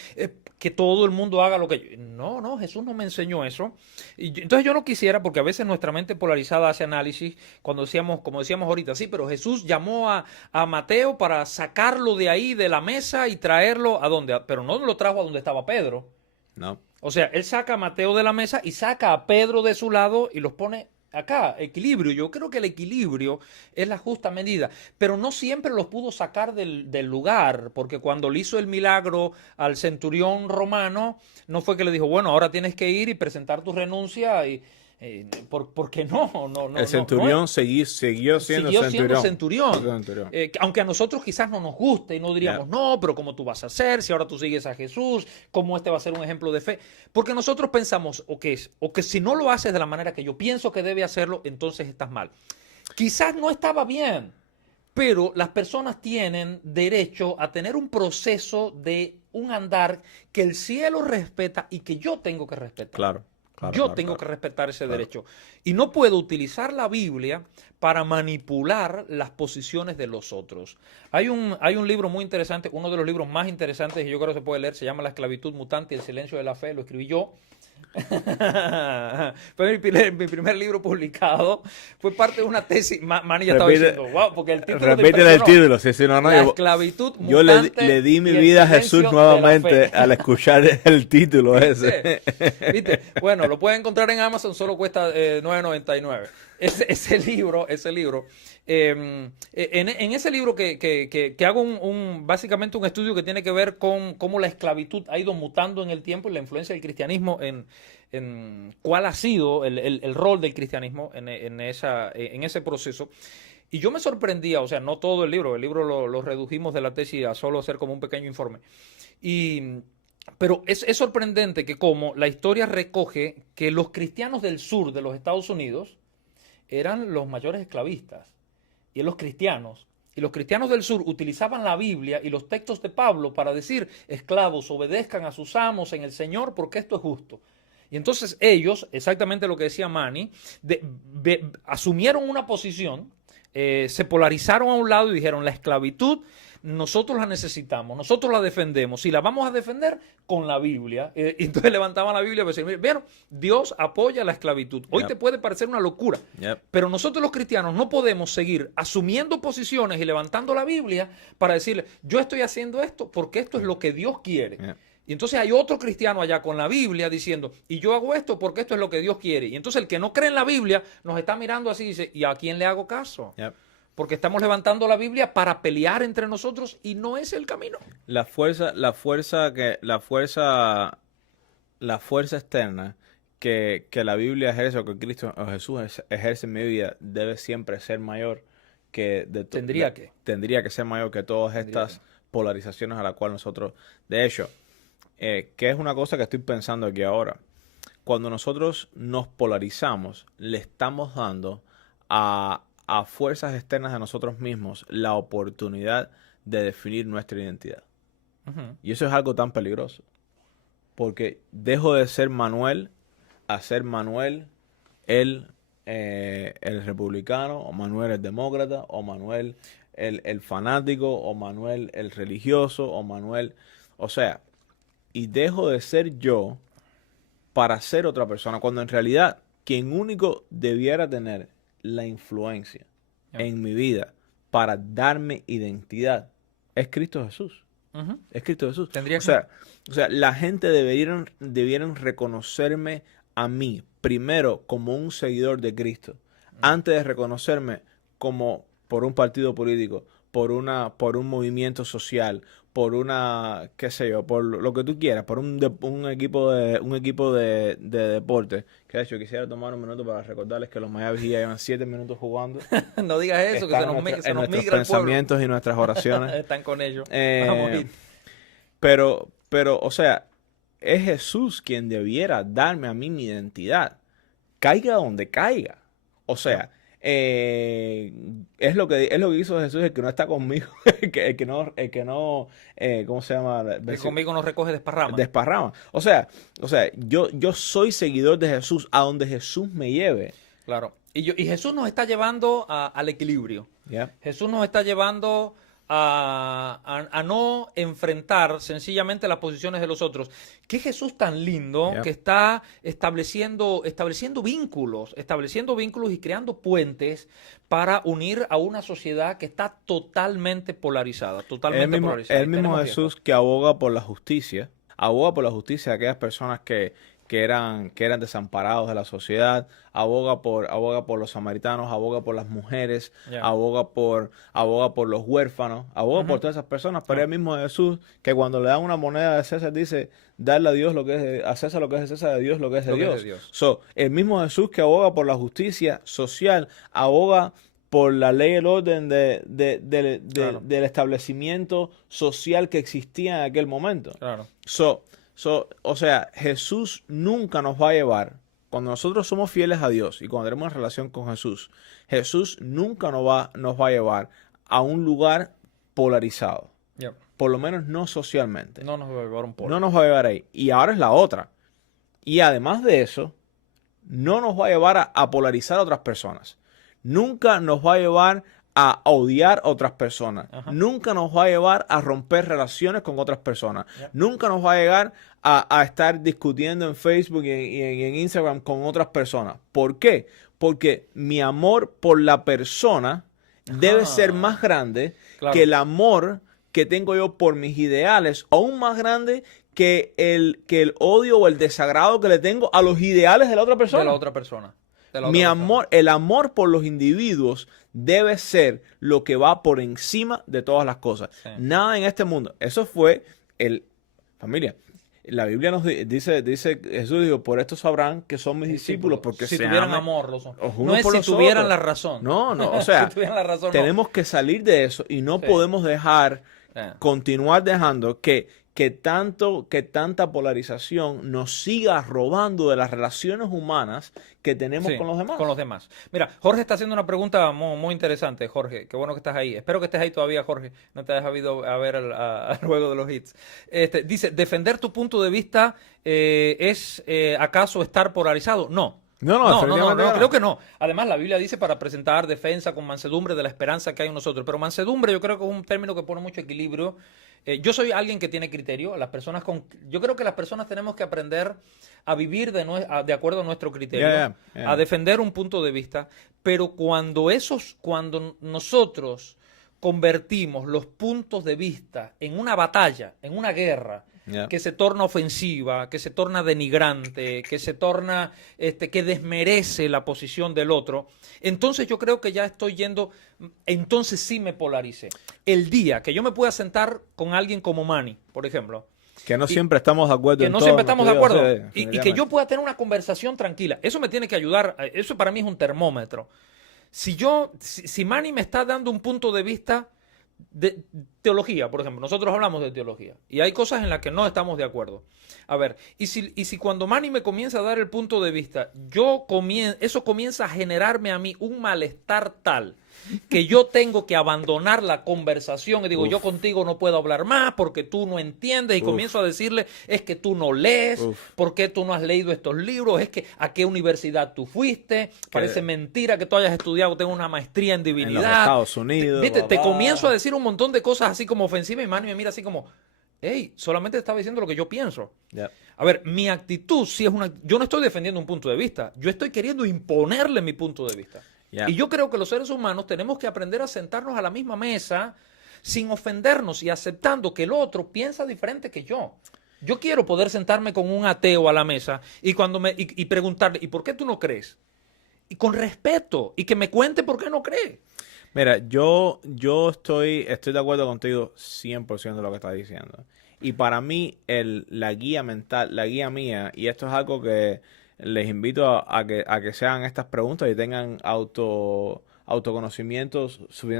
que todo el mundo haga lo que yo. No, Jesús no me enseñó eso. Entonces yo no quisiera, porque a veces nuestra mente polarizada hace análisis, cuando decíamos, como decíamos ahorita, sí, pero Jesús llamó a Mateo para sacarlo de ahí, de la mesa, y traerlo a donde, pero no lo trajo a donde estaba Pedro. No. O sea, él saca a Mateo de la mesa y saca a Pedro de su lado y los pone acá, equilibrio. Yo creo que el equilibrio es la justa medida, pero no siempre los pudo sacar del lugar, porque cuando le hizo el milagro al centurión romano, no fue que le dijo, bueno, ahora tienes que ir y presentar tu renuncia y... porque El centurión siguió siendo centurión. Aunque a nosotros quizás no nos guste y no diríamos, Yeah. no, pero ¿cómo tú vas a hacer si ahora tú sigues a Jesús? ¿Cómo este va a ser un ejemplo de fe? Porque nosotros pensamos o que si no lo haces de la manera que yo pienso que debe hacerlo, entonces estás mal. Quizás no estaba bien, pero las personas tienen derecho a tener un proceso de un andar que el cielo respeta y que yo tengo que respetar. Claro. Yo tengo que respetar ese derecho. Y no puedo utilizar la Biblia para manipular las posiciones de los otros. Hay un libro muy interesante, uno de los libros más interesantes que yo creo que se puede leer, se llama La esclavitud mutante y el silencio de la fe, lo escribí yo. Fue mi primer libro publicado. Fue parte de una tesis. Manny ya estaba diciendo, wow, porque el título te Repítele el impresionó. título. Sí, sí, no, La yo esclavitud yo mutante le di mi y el vida a silencio Jesús de la nuevamente fe. al escuchar el título ese. ¿Viste? Bueno, lo pueden encontrar en Amazon, solo cuesta $9.99. Ese libro, en ese libro que hago básicamente un estudio que tiene que ver con cómo la esclavitud ha ido mutando en el tiempo y la influencia del cristianismo en cuál ha sido el rol del cristianismo en ese proceso. Y yo me sorprendía, o sea, no todo el libro lo redujimos de la tesis a solo hacer como un pequeño informe. Pero es sorprendente que como la historia recoge que los cristianos del sur de los Estados Unidos eran los mayores esclavistas. Y los cristianos del sur utilizaban la Biblia y los textos de Pablo para decir, esclavos, obedezcan a sus amos en el Señor porque esto es justo. Y entonces ellos, exactamente lo que decía Manny, asumieron una posición, se polarizaron a un lado y dijeron, la esclavitud nosotros la necesitamos, nosotros la defendemos y la vamos a defender con la Biblia. Y entonces levantaban la Biblia y decían, vieron, Dios apoya la esclavitud. Hoy te puede parecer una locura, pero nosotros los cristianos no podemos seguir asumiendo posiciones y levantando la Biblia para decirle, yo estoy haciendo esto porque esto es lo que Dios quiere. Y entonces hay otro cristiano allá con la Biblia diciendo, y yo hago esto porque esto es lo que Dios quiere. Y entonces el que no cree en la Biblia nos está mirando así y dice, ¿y a quién le hago caso? Porque estamos levantando la Biblia para pelear entre nosotros y no es el camino. La fuerza externa que la Biblia ejerce o que Cristo o Jesús ejerce en mi vida debe siempre ser mayor que tendría que ser mayor que todas estas polarizaciones a las cuales nosotros, de hecho, que es una cosa que estoy pensando aquí ahora. Cuando nosotros nos polarizamos, le estamos dando a fuerzas externas de nosotros mismos la oportunidad de definir nuestra identidad. Y eso es algo tan peligroso. Porque dejo de ser Manuel a ser Manuel el republicano, o Manuel el demócrata, o Manuel el fanático, o Manuel el religioso, o Manuel... O sea, y dejo de ser yo para ser otra persona, cuando en realidad quien único debiera tener la influencia en mi vida para darme identidad es Cristo Jesús. Es Cristo Jesús. O sea, la gente debieran reconocerme a mí primero como un seguidor de Cristo, antes de reconocerme como por un partido político, por un movimiento social, por una, qué sé yo, por lo que tú quieras, por un equipo de deporte. Que de hecho quisiera tomar un minuto para recordarles que los Miami Heat llevan 7 minutos jugando. No digas eso, que se nos migra el nuestros pueblo. pensamientos y nuestras oraciones. Están con ellos. Vamos a ir. Pero, o sea, es Jesús quien debiera darme a mí mi identidad. Caiga donde caiga. O sea, es lo que hizo Jesús, el que no está conmigo, el que no, ¿cómo se llama? El conmigo no recoge desparrama. Desparrama. O sea, yo soy seguidor de Jesús a donde Jesús me lleve. Claro. Y Jesús nos está llevando al equilibrio. Jesús nos está llevando a no enfrentar sencillamente las posiciones de los otros. Qué Jesús tan lindo que está estableciendo vínculos y creando puentes para unir a una sociedad que está totalmente polarizada. El mismo Jesús que aboga por la justicia de aquellas personas que eran desamparados de la sociedad, aboga por los samaritanos, aboga por las mujeres, aboga por los huérfanos, aboga por todas esas personas, pero el mismo Jesús que cuando le dan una moneda de César dice, darle a Dios lo que es a César lo que es de César, a Dios lo que es de Dios. El mismo Jesús que aboga por la justicia social, aboga por la ley y el orden del establecimiento social que existía en aquel momento. O sea, Jesús nunca nos va a llevar, cuando nosotros somos fieles a Dios y cuando tenemos una relación con Jesús, Jesús nunca nos va a llevar a un lugar polarizado. Por lo menos no socialmente. No nos va a llevar un polo. No nos va a llevar ahí. Y ahora es la otra. Y además de eso, no nos va a llevar a polarizar a otras personas. Nunca nos va a llevar a odiar a otras personas. Ajá. Nunca nos va a llevar a romper relaciones con otras personas. Ya. Nunca nos va a llegar a estar discutiendo en Facebook y en Instagram con otras personas. ¿Por qué? Porque mi amor por la persona debe ser más grande Claro. que el amor que tengo yo por mis ideales, aún más grande que el odio o el desagrado que le tengo a los ideales de la otra persona. De la otra persona. De la Mi otra amor, el amor por los individuos debe ser lo que va por encima de todas las cosas. Sí. Nada en este mundo. Eso fue familia. La Biblia nos dice, Jesús dijo, por esto sabrán que son mis discípulos, porque si se tuvieran aman amor, lo son. los No unos es por si los tuvieran otros. la razón. No, o sea, si tuvieran la razón, no. tenemos que salir de eso y no Sí. podemos dejar, Yeah. continuar dejando que tanta polarización nos siga robando de las relaciones humanas que tenemos Sí, con los demás. con los demás. Mira, Jorge está haciendo una pregunta muy, muy interesante, Jorge. Qué bueno que estás ahí. Espero que estés ahí todavía, Jorge. No te hayas ido a ver al juego de los hits. Dice, ¿defender tu punto de vista es acaso estar polarizado? No. No, definitivamente no. Creo que no. Además, la Biblia dice para presentar defensa con mansedumbre de la esperanza que hay en nosotros. Pero mansedumbre yo creo que es un término que pone mucho equilibrio. Yo soy alguien que tiene criterio. Yo creo que las personas tenemos que aprender a vivir de acuerdo a nuestro criterio, Yeah. a defender un punto de vista. Pero cuando nosotros convertimos los puntos de vista en una batalla, en una guerra, Yeah. que se torna ofensiva, que se torna denigrante, que se torna, que desmerece la posición del otro, entonces yo creo que ya estoy yendo, entonces sí me polaricé. El día que yo me pueda sentar con alguien como Manny, por ejemplo, Que no siempre estamos de acuerdo que en no todo, siempre estamos de nuestra acuerdo, vida, sí, y que yo pueda tener una conversación tranquila, eso me tiene que ayudar, eso para mí es un termómetro. Si Manny me está dando un punto de vista de teología, por ejemplo, nosotros hablamos de teología y hay cosas en las que no estamos de acuerdo. A ver, y si cuando Manny me comienza a dar el punto de vista, eso comienza a generarme a mí un malestar tal que yo tengo que abandonar la conversación y digo, yo contigo no puedo hablar más porque tú no entiendes y comienzo a decirle, es que tú no lees, ¿por qué tú no has leído estos libros? Es que ¿a qué universidad tú fuiste? Parece mentira que tú hayas estudiado, tengo una maestría en divinidad. En los Estados Unidos. ¿Viste? Te papá. comienzo a decir un montón de cosas así como ofensivas y Manny me mira así como, hey, solamente estaba diciendo lo que yo pienso. Yeah. A ver, mi actitud sí es una... Yo no estoy defendiendo un punto de vista, yo estoy queriendo imponerle mi punto de vista. Yeah. Y yo creo que los seres humanos tenemos que aprender a sentarnos a la misma mesa sin ofendernos y aceptando que el otro piensa diferente que yo. Yo quiero poder sentarme con un ateo a la mesa y preguntarle, ¿y por qué tú no crees? Y con respeto, y que me cuente por qué no cree. Mira, yo estoy de acuerdo contigo 100% de lo que estás diciendo. Y para mí, la guía mental, la guía mía, y esto es algo que les invito a que se hagan estas preguntas y tengan suficiente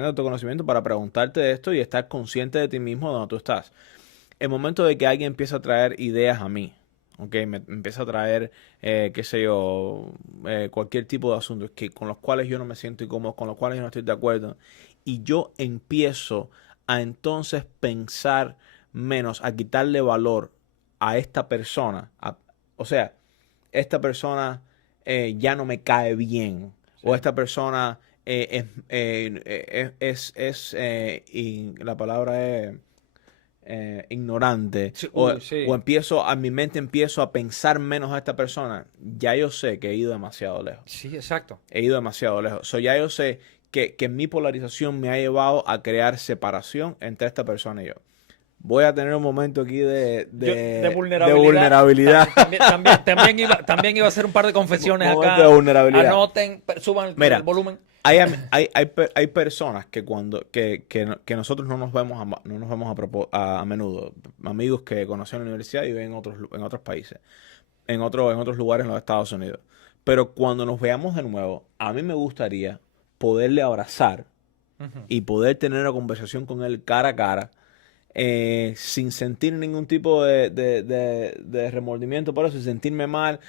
autoconocimiento para preguntarte de esto y estar consciente de ti mismo de donde tú estás. El momento de que alguien empieza a traer ideas a mí, ¿ok? Me empieza a traer, qué sé yo, cualquier tipo de asuntos con los cuales yo no me siento incómodo, con los cuales yo no estoy de acuerdo, y yo empiezo a entonces pensar menos, a quitarle valor a esta persona, o sea, esta persona ya no me cae bien, o esta persona la palabra es ignorante, Sí, o sí. mi mente empiezo a pensar menos a esta persona, ya yo sé que he ido demasiado lejos. Sí, exacto. He ido demasiado lejos. Ya yo sé que mi polarización me ha llevado a crear separación entre esta persona y yo. Voy a tener un momento aquí de vulnerabilidad. También iba a hacer un par de confesiones Un momento acá. de vulnerabilidad. Anoten, suban Mira, el volumen. Hay personas que que nosotros no nos vemos a menudo, amigos que conocen en la universidad y viven en otros países, en otros lugares en los Estados Unidos. Pero cuando nos veamos de nuevo, a mí me gustaría poderle abrazar y poder tener una conversación con él cara a cara, sin sentir ningún tipo de remordimiento por eso, sin sentirme mal.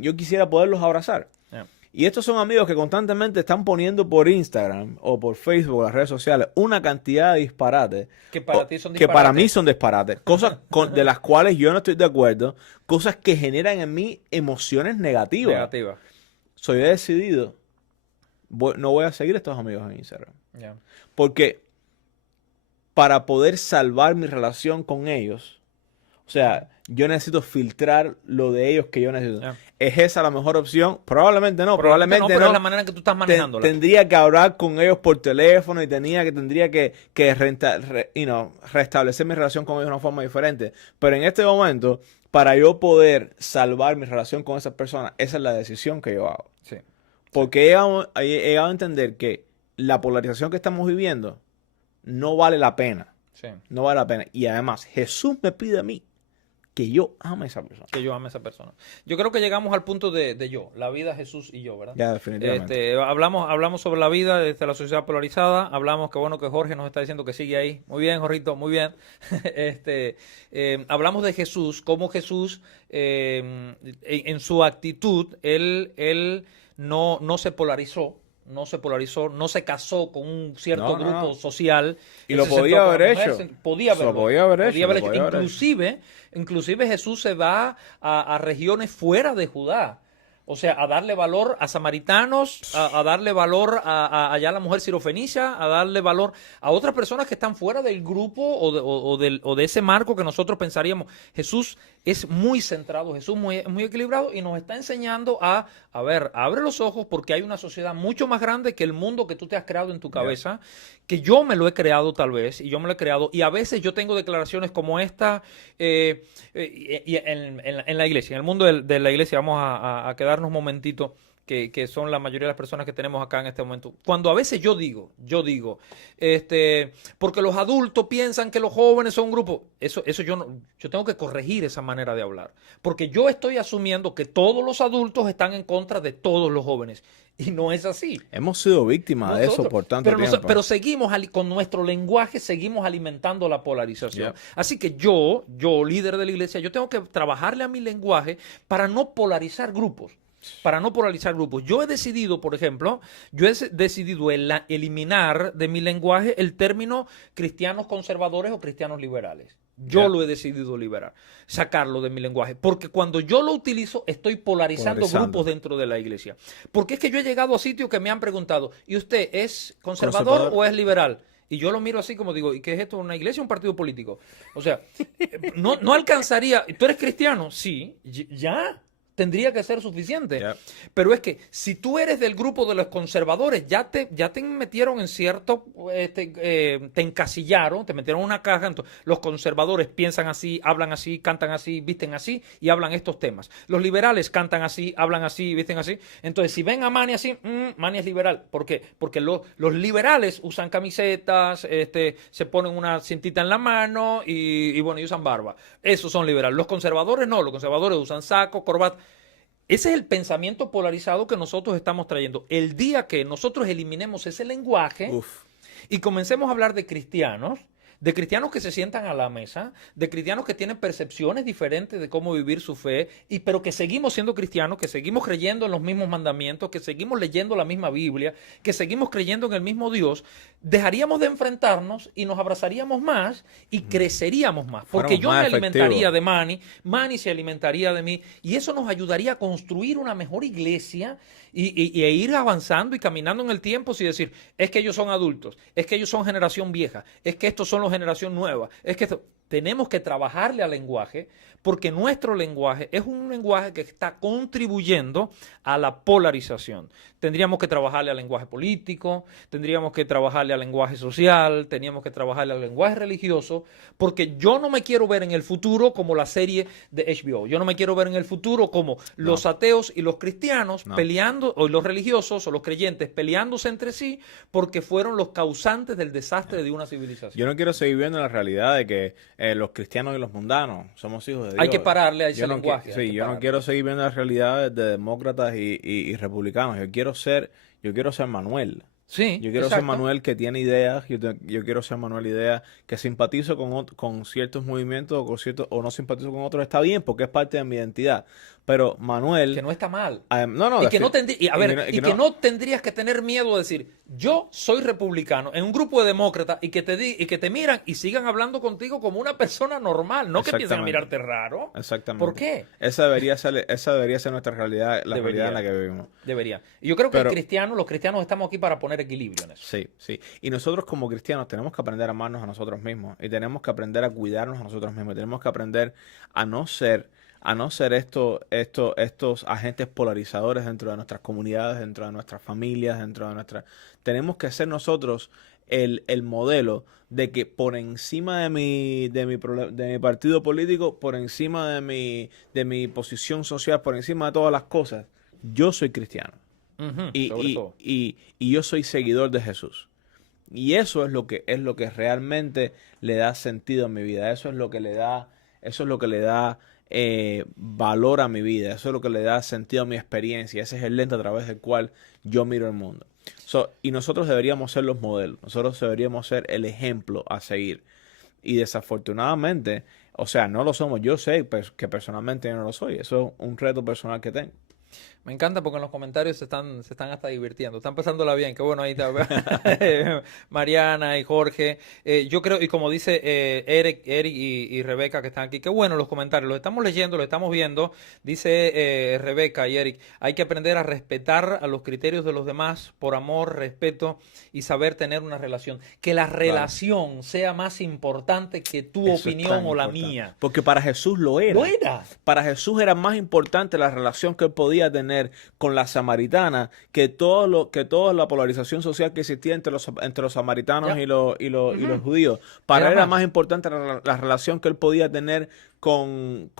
Yo quisiera poderlos abrazar. Yeah. Y estos son amigos que constantemente están poniendo por Instagram o por Facebook, las redes sociales, una cantidad de disparates. Que para ti son Que para disparates. mí son disparates. Cosas de las cuales yo no estoy de acuerdo. Cosas que generan en mí emociones negativas. Negativa. Yo he decidido no voy a seguir a estos amigos en Instagram. Ya. Porque para poder salvar mi relación con ellos, o sea, yo necesito filtrar lo de ellos que yo necesito. Ya. ¿Es esa la mejor opción? Probablemente no, Pero no. es la manera en que tú estás manejándola. Tendría que hablar con ellos por teléfono y tendría que restablecer mi relación con ellos de una forma diferente. Pero en este momento, para yo poder salvar mi relación con esas personas, esa es la decisión que yo hago. Sí. Porque he llegado a entender que la polarización que estamos viviendo no vale la pena. Sí. No vale la pena. Y además, Jesús me pide a mí que yo ame a esa persona. Que yo ame a esa persona. Yo creo que llegamos al punto de yo, la vida, Jesús y yo, ¿verdad? Ya, definitivamente. Hablamos sobre la vida desde la sociedad polarizada. Hablamos que bueno que Jorge nos está diciendo que sigue ahí. Muy bien, Jorrito, muy bien. Hablamos de Jesús, cómo Jesús, en su actitud, él no se polarizó. No se casó con un cierto grupo social. Y lo podía haber hecho. Podía haber hecho. Inclusive Jesús se va a regiones fuera de Judá. O sea, a darle valor a samaritanos, a darle valor a allá la mujer sirofenicia, a darle valor a otras personas que están fuera del grupo o de ese marco que nosotros pensaríamos. Jesús es muy centrado, Jesús muy equilibrado y nos está enseñando a ver, abre los ojos porque hay una sociedad mucho más grande que el mundo que tú te has creado en tu cabeza, que yo me lo he creado tal vez, y yo me lo he creado, y a veces yo tengo declaraciones como esta en la iglesia, en el mundo de la iglesia. Vamos a quedarnos un momentito, que son la mayoría de las personas que tenemos acá en este momento. Cuando a veces yo digo, porque los adultos piensan que los jóvenes son un grupo, eso yo tengo que corregir esa manera de hablar, porque yo estoy asumiendo que todos los adultos están en contra de todos los jóvenes, y no es así. Hemos sido víctimas de eso por tanto tiempo. Pero seguimos con nuestro lenguaje, seguimos alimentando la polarización. Así que yo, líder de la iglesia, yo tengo que trabajarle a mi lenguaje para no polarizar grupos. Yo he decidido, por ejemplo, eliminar de mi lenguaje el término cristianos conservadores o cristianos liberales. Yo lo he decidido sacarlo de mi lenguaje, porque cuando yo lo utilizo estoy polarizando grupos dentro de la iglesia. Porque es que yo he llegado a sitios que me han preguntado, ¿y usted es conservador o es liberal? Y yo lo miro así como digo, ¿y qué es esto? ¿Una iglesia o un partido político? O sea, no alcanzaría. ¿Tú eres cristiano? Sí, ya. Tendría que ser suficiente. Pero es que si tú eres del grupo de los conservadores, ya te metieron en cierto, te encasillaron, te metieron en una caja. Entonces, los conservadores piensan así, hablan así, cantan así, visten así y hablan estos temas. Los liberales cantan así, hablan así, visten así. Entonces, si ven a Manny así, Manny es liberal. ¿Por qué? Porque los liberales usan camisetas, se ponen una cintita en la mano y usan barba. Esos son liberales. Los conservadores no, los conservadores usan saco, corbata. Ese es el pensamiento polarizado que nosotros estamos trayendo. El día que nosotros eliminemos ese lenguaje y comencemos a hablar de cristianos que se sientan a la mesa, de cristianos que tienen percepciones diferentes de cómo vivir su fe, pero que seguimos siendo cristianos, que seguimos creyendo en los mismos mandamientos, que seguimos leyendo la misma Biblia, que seguimos creyendo en el mismo Dios, dejaríamos de enfrentarnos y nos abrazaríamos más y creceríamos más. Porque yo me alimentaría de Manny se alimentaría de mí, y eso nos ayudaría a construir una mejor iglesia e ir avanzando y caminando en el tiempo sin decir, es que ellos son adultos, es que ellos son generación vieja, es que estos son los generación nueva, es que tenemos que trabajarle al lenguaje, porque nuestro lenguaje es un lenguaje que está contribuyendo a la polarización. Tendríamos que trabajarle al lenguaje político, tendríamos que trabajarle al lenguaje social, teníamos que trabajarle al lenguaje religioso, porque yo no me quiero ver en el futuro como la serie de HBO. Yo no me quiero ver en el futuro como los ateos y los cristianos peleando, o los religiosos o los creyentes peleándose entre sí, porque fueron los causantes del desastre de una civilización. Yo no quiero seguir viendo la realidad de que los cristianos y los mundanos somos hijos de Dios. Hay que pararle a ese lenguaje. Yo no quiero seguir viendo la realidad de demócratas y republicanos. Yo quiero ser Manuel. Sí, yo quiero ser Manuel que tiene ideas. Yo quiero ser Manuel ideas que simpatizo con ciertos movimientos o no simpatizo con otros. Está bien porque es parte de mi identidad. Pero Manuel... Que no está mal. No, Y que no tendrías que tener miedo de decir, yo soy republicano en un grupo de demócratas y que te miran y sigan hablando contigo como una persona normal, no que piensen mirarte raro. Exactamente. ¿Por qué? Esa debería ser nuestra realidad, la realidad en la que vivimos. Debería. Y yo creo que los cristianos estamos aquí para poner equilibrio en eso. Sí, sí. Y nosotros como cristianos tenemos que aprender a amarnos a nosotros mismos y tenemos que aprender a cuidarnos a nosotros mismos. Tenemos que aprender a no ser estos agentes polarizadores dentro de nuestras comunidades, dentro de nuestras familias, dentro de nuestra... Tenemos que ser nosotros el modelo de que por encima de mi partido político, por encima de mi posición social, por encima de todas las cosas, yo soy cristiano. Y yo soy seguidor de Jesús. Y eso es lo que realmente le da sentido a mi vida. Eso es lo que le da valor a mi vida. Eso es lo que le da sentido a mi experiencia. Ese es el lente a través del cual yo miro el mundo. Y nosotros deberíamos ser los modelos. Nosotros deberíamos ser el ejemplo a seguir. Y desafortunadamente, o sea, no lo somos. Yo sé que personalmente yo no lo soy. Eso es un reto personal que tengo. Me encanta porque en los comentarios se están hasta divirtiendo, están pasándola bien, qué bueno ahí está Mariana y Jorge. Yo creo, y como dice Eric y Rebeca que están aquí, qué bueno los comentarios, los estamos leyendo, los estamos viendo. Dice Rebeca y Eric, hay que aprender a respetar a los criterios de los demás por amor, respeto y saber tener una relación. Que la relación sea más importante que tu opinión o la mía. Porque para Jesús lo era. Lo era. Para Jesús era más importante la relación que él podía tener con la samaritana que toda la polarización social que existía entre los samaritanos y los judíos. Para él era más importante la relación que él podía tener con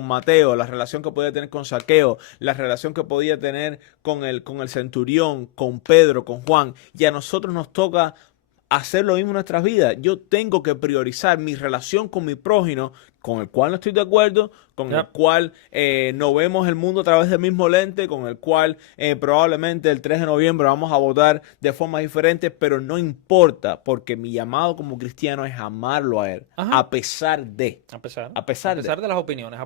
Mateo, la relación que podía tener con Zaqueo, la relación que podía tener con el centurión, con Pedro, con Juan. Y a nosotros nos toca hacer lo mismo en nuestras vidas. Yo tengo que priorizar mi relación con mi prójimo, con el cual no estoy de acuerdo, con el cual no vemos el mundo a través del mismo lente, con el cual probablemente el 3 de noviembre vamos a votar de formas diferentes, pero no importa, porque mi llamado como cristiano es amarlo a él, a pesar de las opiniones.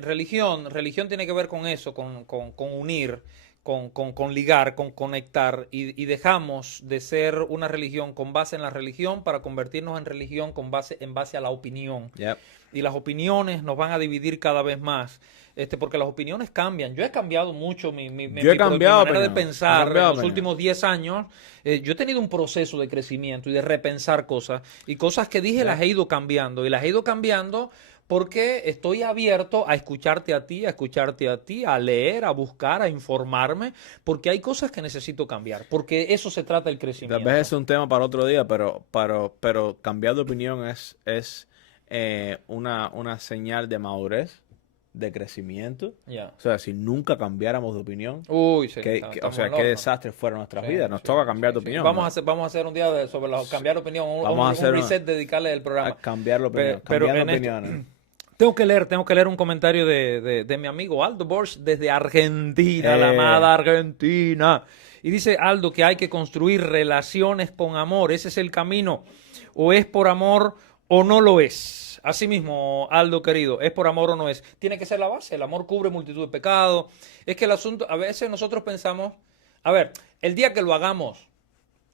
Religión tiene que ver con eso, con unir, con ligar, con conectar, y dejamos de ser una religión con base en la religión para convertirnos en religión en base a la opinión. Yep. Y las opiniones nos van a dividir cada vez más, porque las opiniones cambian. Yo he cambiado mucho mi manera de pensar en los últimos 10 años. Yo he tenido un proceso de crecimiento y de repensar cosas, y cosas que dije las he ido cambiando, y las he ido cambiando porque estoy abierto a escucharte a ti, a leer, a buscar, a informarme, porque hay cosas que necesito cambiar, porque eso se trata del crecimiento. Tal vez es un tema para otro día, pero cambiar de opinión es una señal de madurez, de crecimiento. O sea, si nunca cambiáramos de opinión, qué desastre fuera nuestras vidas. Nos toca cambiar de opinión. Vamos a hacer un día sobre cambiar de opinión, un reset, dedicarle el programa. A cambiar la opinión. Cambiar de opiniones. Tengo que leer un comentario de mi amigo Aldo Borsch desde Argentina, la amada Argentina. Y dice Aldo que hay que construir relaciones con amor. Ese es el camino. O es por amor o no lo es. Así mismo, Aldo querido, es por amor o no es. Tiene que ser la base. El amor cubre multitud de pecados. Es que el asunto, a veces nosotros pensamos, a ver, el día que lo hagamos,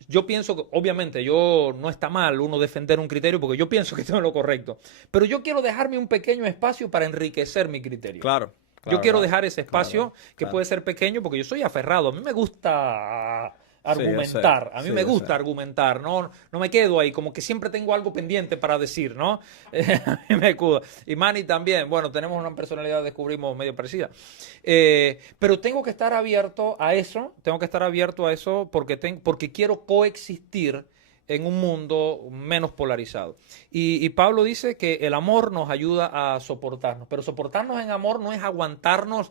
yo pienso que, obviamente, no está mal uno defender un criterio porque yo pienso que esto es lo correcto. Pero yo quiero dejarme un pequeño espacio para enriquecer mi criterio. Claro. Yo quiero dejar ese espacio que puede ser pequeño porque yo soy aferrado. A mí me gusta argumentar. A mí me gusta argumentar. No me quedo ahí, como que siempre tengo algo pendiente para decir, ¿no? A mí me cuida. Y Manny también. Bueno, tenemos una personalidad, descubrimos, medio parecida. Pero tengo que estar abierto a eso. Porque quiero coexistir en un mundo menos polarizado. Y Pablo dice que el amor nos ayuda a soportarnos, pero soportarnos en amor no es aguantarnos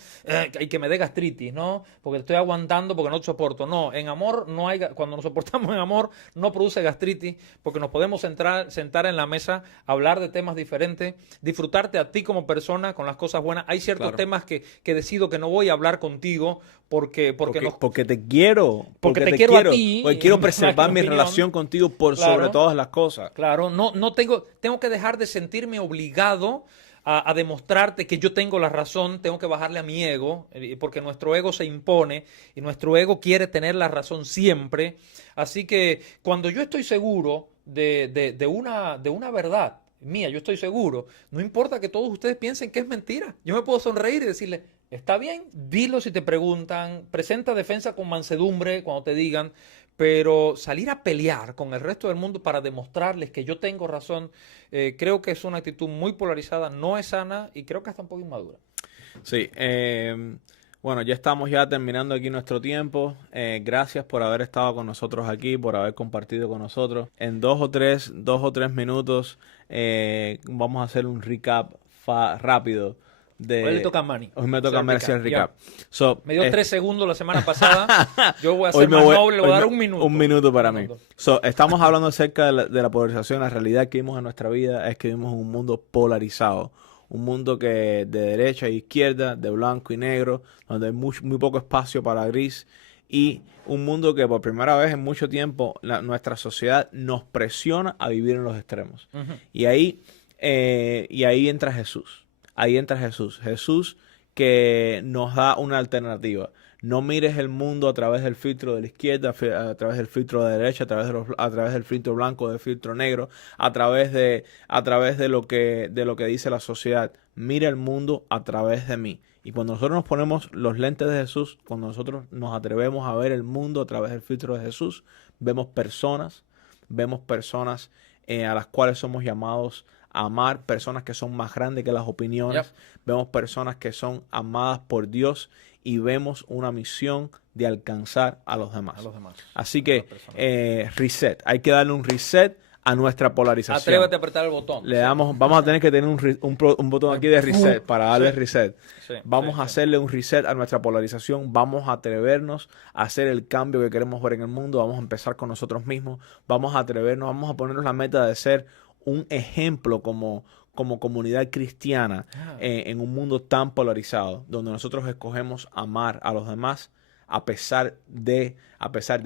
y que me dé gastritis, ¿no? Porque estoy aguantando porque no te soporto. No, en amor no hay, cuando nos soportamos en amor no produce gastritis, porque nos podemos sentar en la mesa, hablar de temas diferentes, disfrutarte a ti como persona con las cosas buenas. Hay ciertos temas que decido que no voy a hablar contigo porque te quiero. Porque te quiero a ti. Porque quiero preservar mi relación contigo por sobre todas las cosas. Claro, tengo que dejar de sentirme obligado a demostrarte que yo tengo la razón, tengo que bajarle a mi ego, porque nuestro ego se impone y nuestro ego quiere tener la razón siempre. Así que cuando yo estoy seguro de una verdad mía, yo estoy seguro, no importa que todos ustedes piensen que es mentira. Yo me puedo sonreír y decirle, está bien, dilo si te preguntan, presenta defensa con mansedumbre cuando te digan, pero salir a pelear con el resto del mundo para demostrarles que yo tengo razón, creo que es una actitud muy polarizada, no es sana y creo que hasta un poco inmadura. Sí, bueno, ya estamos ya terminando aquí nuestro tiempo. Gracias por haber estado con nosotros aquí, por haber compartido con nosotros. En dos o tres minutos vamos a hacer un recap rápido. Hoy le toca a Manny. Hoy me toca a mí hacer el recap. So, me dio 3 segundos la semana pasada. Yo voy a ser más noble, le voy a dar un minuto. Un minuto para mí. So, estamos hablando acerca de la polarización. La realidad que vimos en nuestra vida es que vivimos en un mundo polarizado. Un mundo que de derecha e izquierda, de blanco y negro, donde hay muy poco espacio para gris. Y un mundo que por primera vez en mucho tiempo nuestra sociedad nos presiona a vivir en los extremos. Y ahí entra Jesús. Ahí entra Jesús. Jesús que nos da una alternativa. No mires el mundo a través del filtro de la izquierda, a través del filtro de la derecha, a través del filtro blanco, del filtro negro, a través de lo que dice la sociedad. Mira el mundo a través de mí. Y cuando nosotros nos ponemos los lentes de Jesús, cuando nosotros nos atrevemos a ver el mundo a través del filtro de Jesús, vemos personas a las cuales somos llamados amar, personas que son más grandes que las opiniones. Vemos personas que son amadas por Dios y vemos una misión de alcanzar a los demás. Así que reset. Hay que darle un reset a nuestra polarización. Atrévete a apretar el botón. Vamos a tener que tener un botón aquí de reset para darle reset. Vamos a hacerle un reset a nuestra polarización. Vamos a atrevernos a hacer el cambio que queremos ver en el mundo. Vamos a empezar con nosotros mismos. Vamos a atrevernos, vamos a ponernos la meta de ser un ejemplo como comunidad cristiana en un mundo tan polarizado, donde nosotros escogemos amar a los demás a pesar de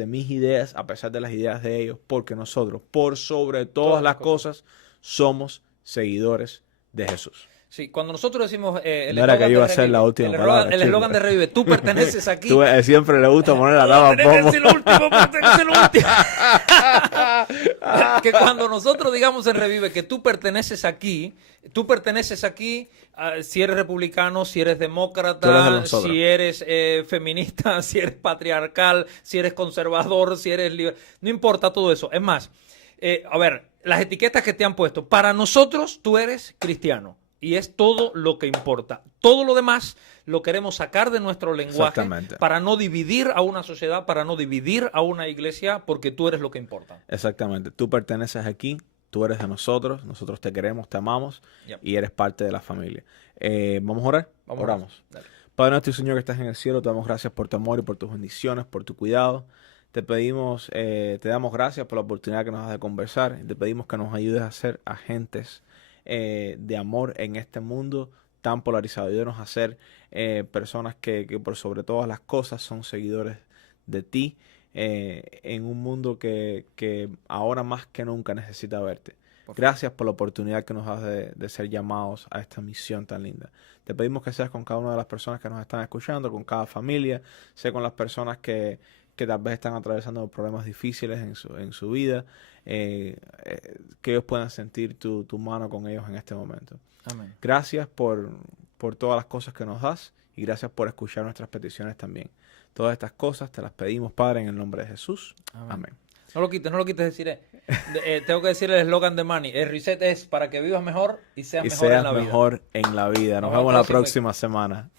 mis ideas, a pesar de las ideas de ellos, porque nosotros, por sobre todas las cosas, somos seguidores de Jesús. Sí, cuando nosotros decimos no era que yo iba a ser la última palabra. El eslogan de Revive, tú perteneces aquí. Tú siempre le gusta poner la tapa pomo. Perteneces lo último. Que cuando nosotros digamos en Revive que tú perteneces aquí, si eres republicano, si eres demócrata, si eres feminista, si eres patriarcal, si eres conservador, si eres libre, no importa todo eso. Es más, a ver, las etiquetas que te han puesto, para nosotros tú eres cristiano. Y es todo lo que importa. Todo lo demás lo queremos sacar de nuestro lenguaje para no dividir a una sociedad, para no dividir a una iglesia, porque tú eres lo que importa. Exactamente. Tú perteneces aquí, tú eres de nosotros te queremos, te amamos y eres parte de la familia. ¿Vamos a orar? Oramos. Padre nuestro y Señor que estás en el cielo, te damos gracias por tu amor y por tus bendiciones, por tu cuidado. Te pedimos, te damos gracias por la oportunidad que nos das de conversar. Te pedimos que nos ayudes a ser agentes de amor en este mundo tan polarizado. Ayúdanos a ser personas que por sobre todas las cosas son seguidores de ti en un mundo que ahora más que nunca necesita verte. Gracias por la oportunidad que nos das de ser llamados a esta misión tan linda. Te pedimos que seas con cada una de las personas que nos están escuchando, con cada familia, sé con las personas que tal vez están atravesando problemas difíciles en su vida, que ellos puedan sentir tu mano con ellos en este momento. Amén. Gracias por todas las cosas que nos das y gracias por escuchar nuestras peticiones también. Todas estas cosas te las pedimos, Padre, en el nombre de Jesús. Amén. No lo quites, deciré. Tengo que decir el eslogan de Manny. El reset es para que vivas mejor y seas mejor en la vida. Nos vemos la próxima semana.